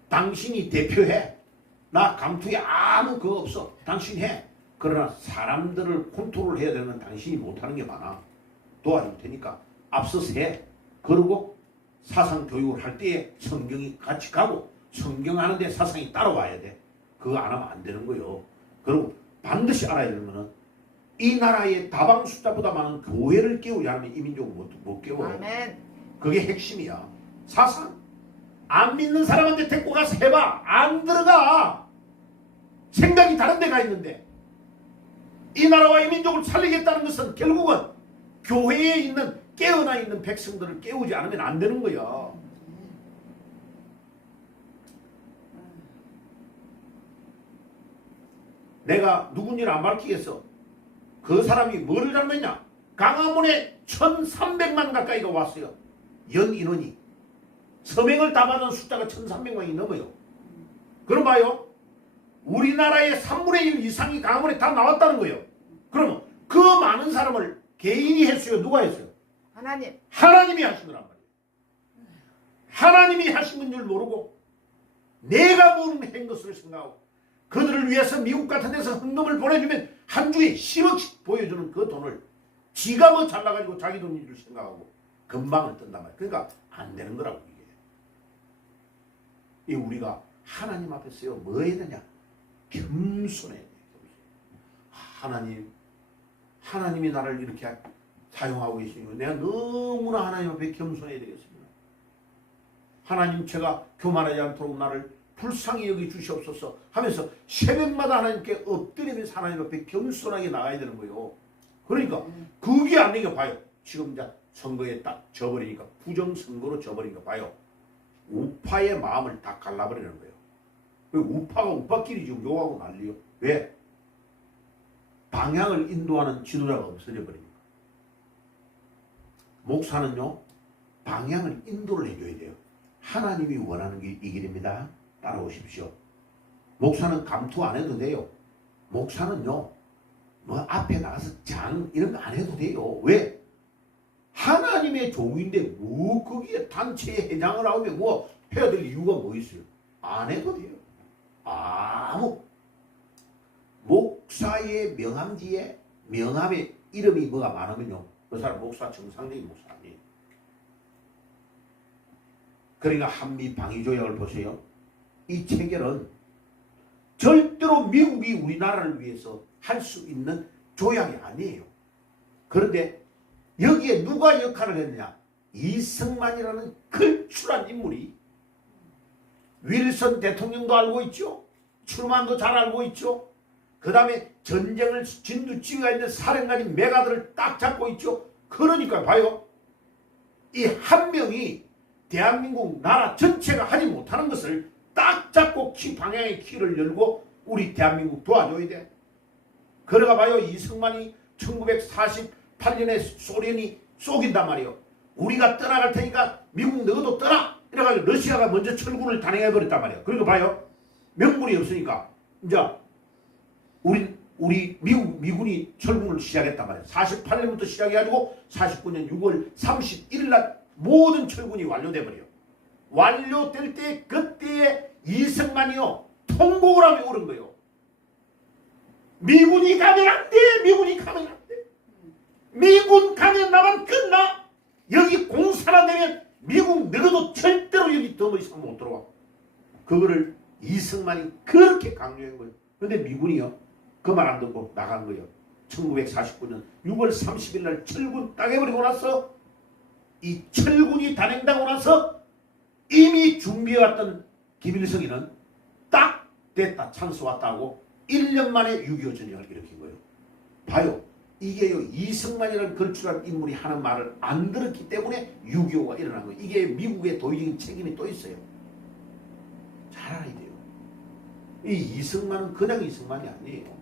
당신이 대표해. 나 감투에 아무 그거 없어. 당신 해. 그러나 사람들을 컨트롤 해야 되는 건 당신이 못하는 게 많아. 도와줄 테니까 앞서서 해. 그리고 사상 교육을 할 때에 성경이 같이 가고 성경 하는데 사상이 따라와야 돼. 그거 안 하면 안 되는 거요. 그리고 반드시 알아야 되는 거는 이 나라의 다방 숫자보다 많은 교회를 깨우지 않으면 이 민족은 못 깨워. 아멘. 그게 핵심이야. 사상. 안 믿는 사람한테 데리고 가서 해봐. 안 들어가. 생각이 다른 데가 있는데. 이 나라와 이 민족을 살리겠다는 것은 결국은 교회에 있는 깨어나 있는 백성들을 깨우지 않으면 안 되는 거야. 내가 누군지를 안 밝히겠어. 그 사람이 뭐를 잘못했냐? 강화문에 1,300만 가까이가 왔어요. 연 인원이. 서명을 다 받은 숫자가 1,300만이 넘어요. 그럼 봐요. 우리나라의 3분의 1 이상이 강화문에 다 나왔다는 거예요. 그러면 그 많은 사람을 개인이 했어요? 누가 했어요? 하나님. 하나님이 하신 거란 말이에요. 하나님이 하신 건 줄 모르고 내가 모르는 것을 생각하고 그들을 위해서 미국 같은 데서 헌금을 보내주면 한 주에 10억씩 보여주는 그 돈을 지가 뭐 잘나가지고 자기 돈인 줄 생각하고 금방을 뜬단 말이에요. 그러니까 안 되는 거라고 이게. 이 우리가 하나님 앞에서요 뭐 해야 되냐? 겸손해야 돼요. 하나님이 나를 이렇게 사용하고 계시니까 내가 너무나 하나님 앞에 겸손해야 되겠습니다. 하나님, 제가 교만하지 않도록 나를 불쌍히 여기 주시옵소서 하면서 새벽마다 하나님께 엎드리면서 하나님 앞에 겸손하게 나가야 되는 거예요. 그러니까 그게 안 되니까 봐요. 지금 이제 선거에 딱 져버리니까, 부정선거로 져버리니까 봐요. 우파의 마음을 다 갈라버리는 거예요. 우파가 우파끼리 지금 욕하고 난리요. 왜? 방향을 인도하는 지도자가 없어져 버립니다. 목사는요, 방향을 인도를 해줘야 돼요. 하나님이 원하는 게 이 길입니다. 따라오십시오. 목사는 감투 안 해도 돼요. 목사는요, 뭐 앞에 나가서 장 이런 거 안 해도 돼요. 왜? 하나님의 종인데 뭐 거기에 단체에 회장을 하면 뭐 해야 될 이유가 뭐 있어요? 안 해도 돼요. 아무 목사의 명함지에 명함에 이름이 뭐가 많으면요, 그 사람 목사 정상적인 목사 아니에요. 그러니까 한미 방위 조약을 보세요. 이 체결은 절대로 미국이 우리나라를 위해서 할 수 있는 조약이 아니에요. 그런데 여기에 누가 역할을 했느냐? 이승만이라는 걸출한 인물이, 윌슨 대통령도 알고 있죠. 트루만도 잘 알고 있죠. 그 다음에 전쟁을 진두지휘가 있는 사령관인 메가드를 딱 잡고 있죠. 그러니까 봐요. 이 한 명이 대한민국 나라 전체가 하지 못하는 것을 딱 잡고 방향의 키를 열고 우리 대한민국 도와줘야 돼. 그래가 봐요. 이승만이 1948년에 소련이 쏘긴단 말이에요. 우리가 떠나갈 테니까 미국 너도 떠나! 이래가지고 러시아가 먼저 철군을 단행해버렸단 말이에요. 그러니까 봐요. 명분이 없으니까 이제 우리 미군이 철군을 시작했단 말이에요. 48년부터 시작해가지고 49년 6월 31일 날 모든 철군이 완료돼 버려요. 완료될 때 그때에 이승만이요 통곡을 하며 오른 거예요. 미군이 가면 안 돼. 미군이 가면 안 돼. 미군 가면 나만 끝나. 여기 공사가 되면 미국 너도 절대로 여기 더 이상 못 들어와. 그거를 이승만이 그렇게 강요한 거예요. 근데 미군이요 그 말 안 듣고 나간 거예요. 1949년 6월 30일 날 철군 따개버리고 나서, 이 철군이 단행되고 나서 이미 준비해왔던 김일성이는 딱 됐다, 찬스 왔다고 1년 만에 6.25 전쟁을 일으킨 거예요. 봐요. 이게요, 이승만이라는 걸출한 인물이 하는 말을 안 들었기 때문에 6.25가 일어난 거예요. 이게 미국의 도의적인 책임이 또 있어요. 잘 알아야 돼요. 이 이승만은 그냥 이승만이 아니에요.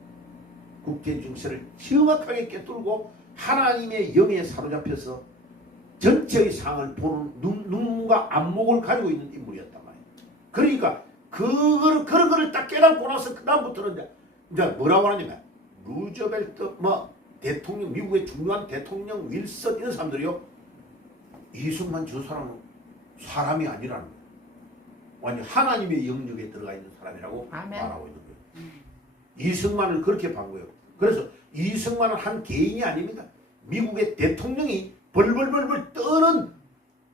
국제 정세를 정확하게 꿰뚫고 하나님의 영에 사로잡혀서 전체의 상을 보는 눈과 안목을 가지고 있는 인물이었단 말이에요. 그러니까 그런 거를 딱 깨닫고 나서 그 다음부터는 이제 뭐라고 하냐면 루즈벨트 대통령, 미국의 중요한 대통령 윌슨 이런 사람들이요, 이승만 저 사람은 사람이 아니라는 거예요. 완전 하나님의 영역에 들어가 있는 사람이라고 말하고 있는 거예요. 이승만을 그렇게 본 거예요. 그래서 이승만은 한 개인이 아닙니다. 미국의 대통령이 벌벌벌벌 떠는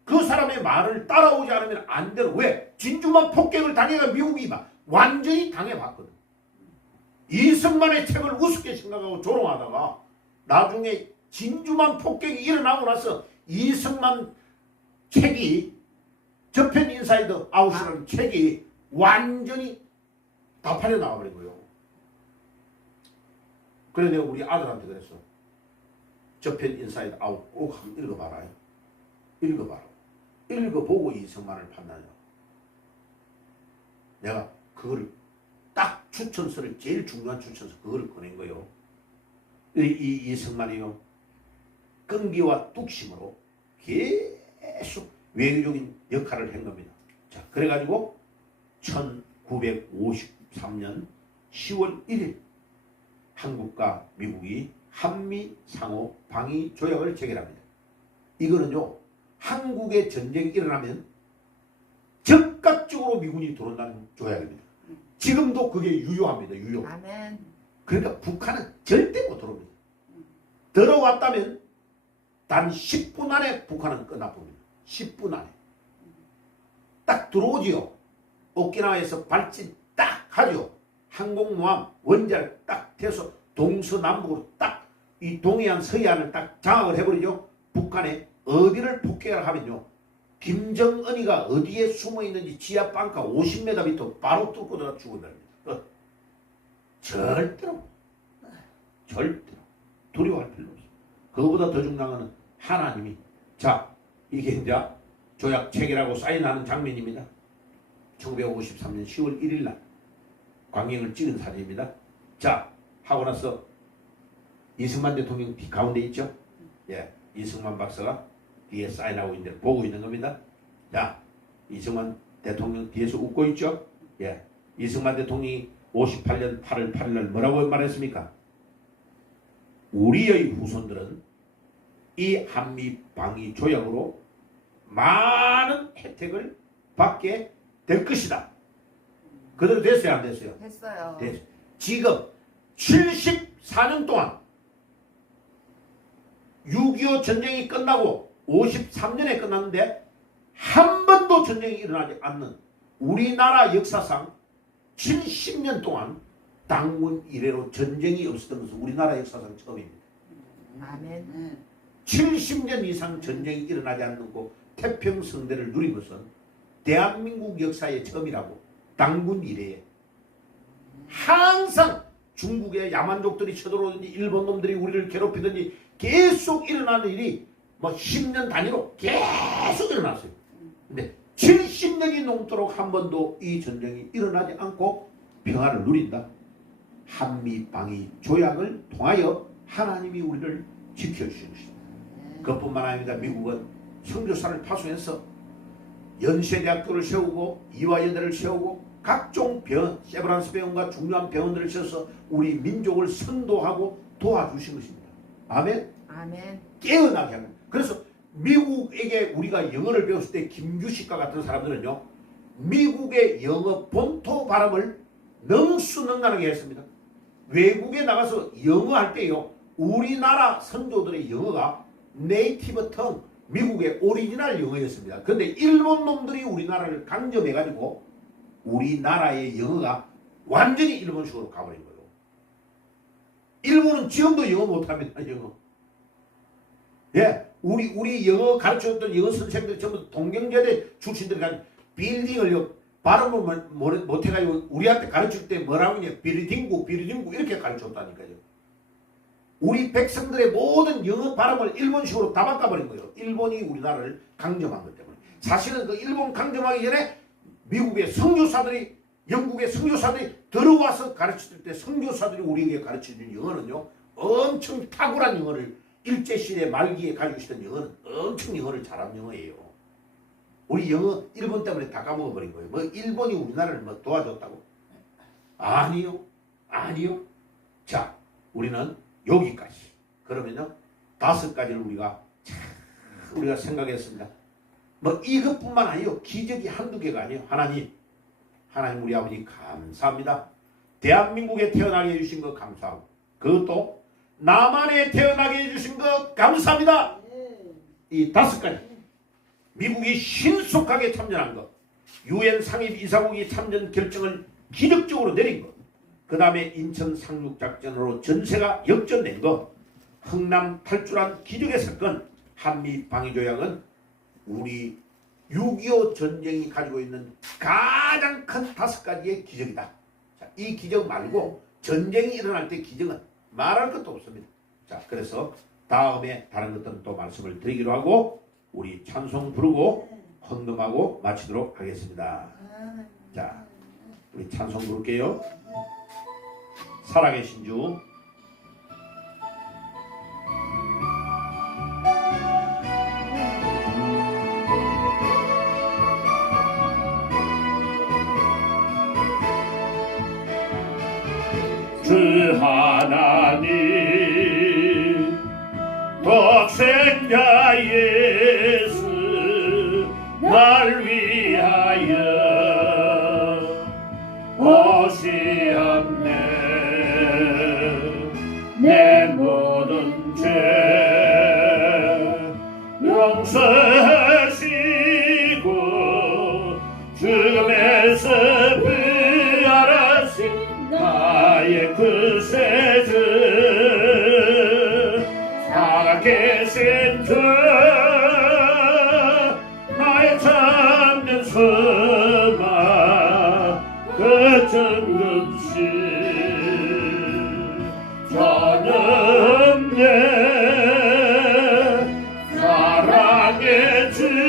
그 사람의 말을 따라오지 않으면 안 되는. 왜? 진주만 폭격을 당해가 미국이 막 완전히 당해봤거든. 이승만의 책을 우습게 생각하고 조롱하다가 나중에 진주만 폭격이 일어나고 나서 이승만 책이 저편 인사이드 아웃이라는 책이 완전히 다 팔려 나와버린 거예요. 그래 내가 우리 아들한테 그랬어. 저편 인사이드 아웃 꼭 한번 읽어봐라. 읽어봐라. 읽어보고 이승만을 판단해라. 내가 그거를 딱 추천서를, 제일 중요한 추천서 그거를 꺼낸 거예요. 이승만이요 끈기와 뚝심으로 계속 외교적인 역할을 한 겁니다. 자, 그래가지고 1953년 10월 1일 한국과 미국이 한미 상호 방위 조약을 체결합니다. 이거는요, 한국에 전쟁이 일어나면 즉각적으로 미군이 들어온다는 조약입니다. 지금도 그게 유효합니다. 유효. 아멘. 그러니까 북한은 절대 못 들어옵니다. 들어왔다면 단 10분 안에 북한은 끝나봅니다. 10분 안에. 딱 들어오지요. 오키나와에서 발진 딱 하죠. 항공모함 원자를 딱 대서 동서남북으로 딱 이 동해안 서해안을 딱 장악을 해버리죠. 북한에 어디를 폭격을 하면요, 김정은이가 어디에 숨어 있는지 지하 방가 50m 밑으로 바로 뚫고 들어가 죽어버립니다. 절대로 두려워할 필요 없어요. 그거보다 더 중요한 것은 하나님이, 자, 이게 이제 조약 체결하고 사인하는 장면입니다. 1953년 10월 1일 날 광경을 찍은 사진입니다. 자, 하고 나서 이승만 대통령 뒤 가운데 있죠? 예, 이승만 박사가 뒤에 사인하고 있는 데를 보고 있는 겁니다. 자, 이승만 대통령 뒤에서 웃고 있죠? 예, 이승만 대통령이 58년 8월 8일 날 뭐라고 말했습니까? 우리의 후손들은 이 한미 방위 조약으로 많은 혜택을 받게 될 것이다. 그대로 됐어요, 안 됐어요? 됐어요. 됐어요. 지금 74년 동안 6.25 전쟁이 끝나고 53년에 끝났는데 한 번도 전쟁이 일어나지 않는 우리나라 역사상 70년 동안 당군 이래로 전쟁이 없었다면서 우리나라 역사상 처음입니다. 아멘. 70년 이상 전쟁이 일어나지 않고 태평성대를 누린 것은 대한민국 역사의 처음이라고. 당군 이래에 항상 중국의 야만족들이 쳐들어오든지 일본 놈들이 우리를 괴롭히든지 계속 일어나는 일이 뭐 10년 단위로 계속 일어났어요. 근데 70년이 넘도록 한 번도 이 전쟁이 일어나지 않고 평화를 누린다. 한미 방위 조약을 통하여 하나님이 우리를 지켜주신 것입니다. 그것뿐만 아닙니다. 미국은 선교사를 파송해서 연세대학교를 세우고 이화여대를 세우고 각종 병원, 세브란스 병원과 중요한 병원들을 세워서 우리 민족을 선도하고 도와주신 것입니다. 아멘? 아멘. 깨어나게 하는. 그래서 미국에게 우리가 영어를 배웠을 때 김규식과 같은 사람들은요, 미국의 영어 본토 발음을 능수능란하게 했습니다. 외국에 나가서 영어 할 때요, 우리나라 선조들의 영어가 네이티브 텅, 미국의 오리지널 영어였습니다. 그런데 일본 놈들이 우리나라를 강점해가지고 우리나라의 영어가 완전히 일본식으로 가버린 거예요. 일본은 지금도 영어 못합니다. 영어. 예, 우리 영어 가르쳐줬던 영어 선생님들 전부 동경제대 출신들이 가지고 빌딩을요 발음을 못해가지고 우리한테 가르칠 때 뭐라고 하냐, 비리딩구 이렇게 가르쳤다니까요. 우리 백성들의 모든 영어 발음을 일본식으로 다 바꿔버린 거예요. 일본이 우리나라를 강점한 것 때문에. 사실은 그 일본 강점하기 전에 미국의 선교사들이, 영국의 선교사들이 들어와서 가르칠 때 선교사들이 우리에게 가르치는 영어는요, 엄청 탁월한 영어를, 일제시대 말기에 가지고 있었던 영어는 엄청 영어를 잘하는 영어예요. 우리 영어 일본 때문에 다 까먹어버린 거예요. 뭐 일본이 우리나라를 뭐 도와줬다고? 아니요. 자, 우리는 여기까지. 그러면요 5가지를 우리가 생각했습니다. 뭐 이것뿐만 아니요, 기적이 한두 개가 아니에요. 하나님 우리 아버지 감사합니다. 대한민국에 태어나게 해주신 것 감사하고, 그것도 남한에 태어나게 해주신 것 감사합니다. 이 5가지. 미국이 신속하게 참전한 것, UN 상임 이사국이 참전 결정을 기적적으로 내린 것, 그 다음에 인천 상륙작전으로 전세가 역전된 것, 흥남 탈출한 기적의 사건, 한미 방위조약은 우리 6.25 전쟁이 가지고 있는 가장 큰 5가지의 기적이다. 자, 이 기적 말고 전쟁이 일어날 때 기적은 말할 것도 없습니다. 자, 그래서 다음에 다른 것들은 또 말씀을 드리기로 하고 우리 찬송 부르고 헌금하고 마치도록 하겠습니다. 자, 우리 찬송 부를게요. 살아계신 주 하나님, 독생자 예수 날 위하여 오시었네. 내 모든 죄 용서하시고 죽음에서 부활하신 나의 구세주, 살아계신 주, 나의 참된 소망, 끝없이 저는 내 사랑의 주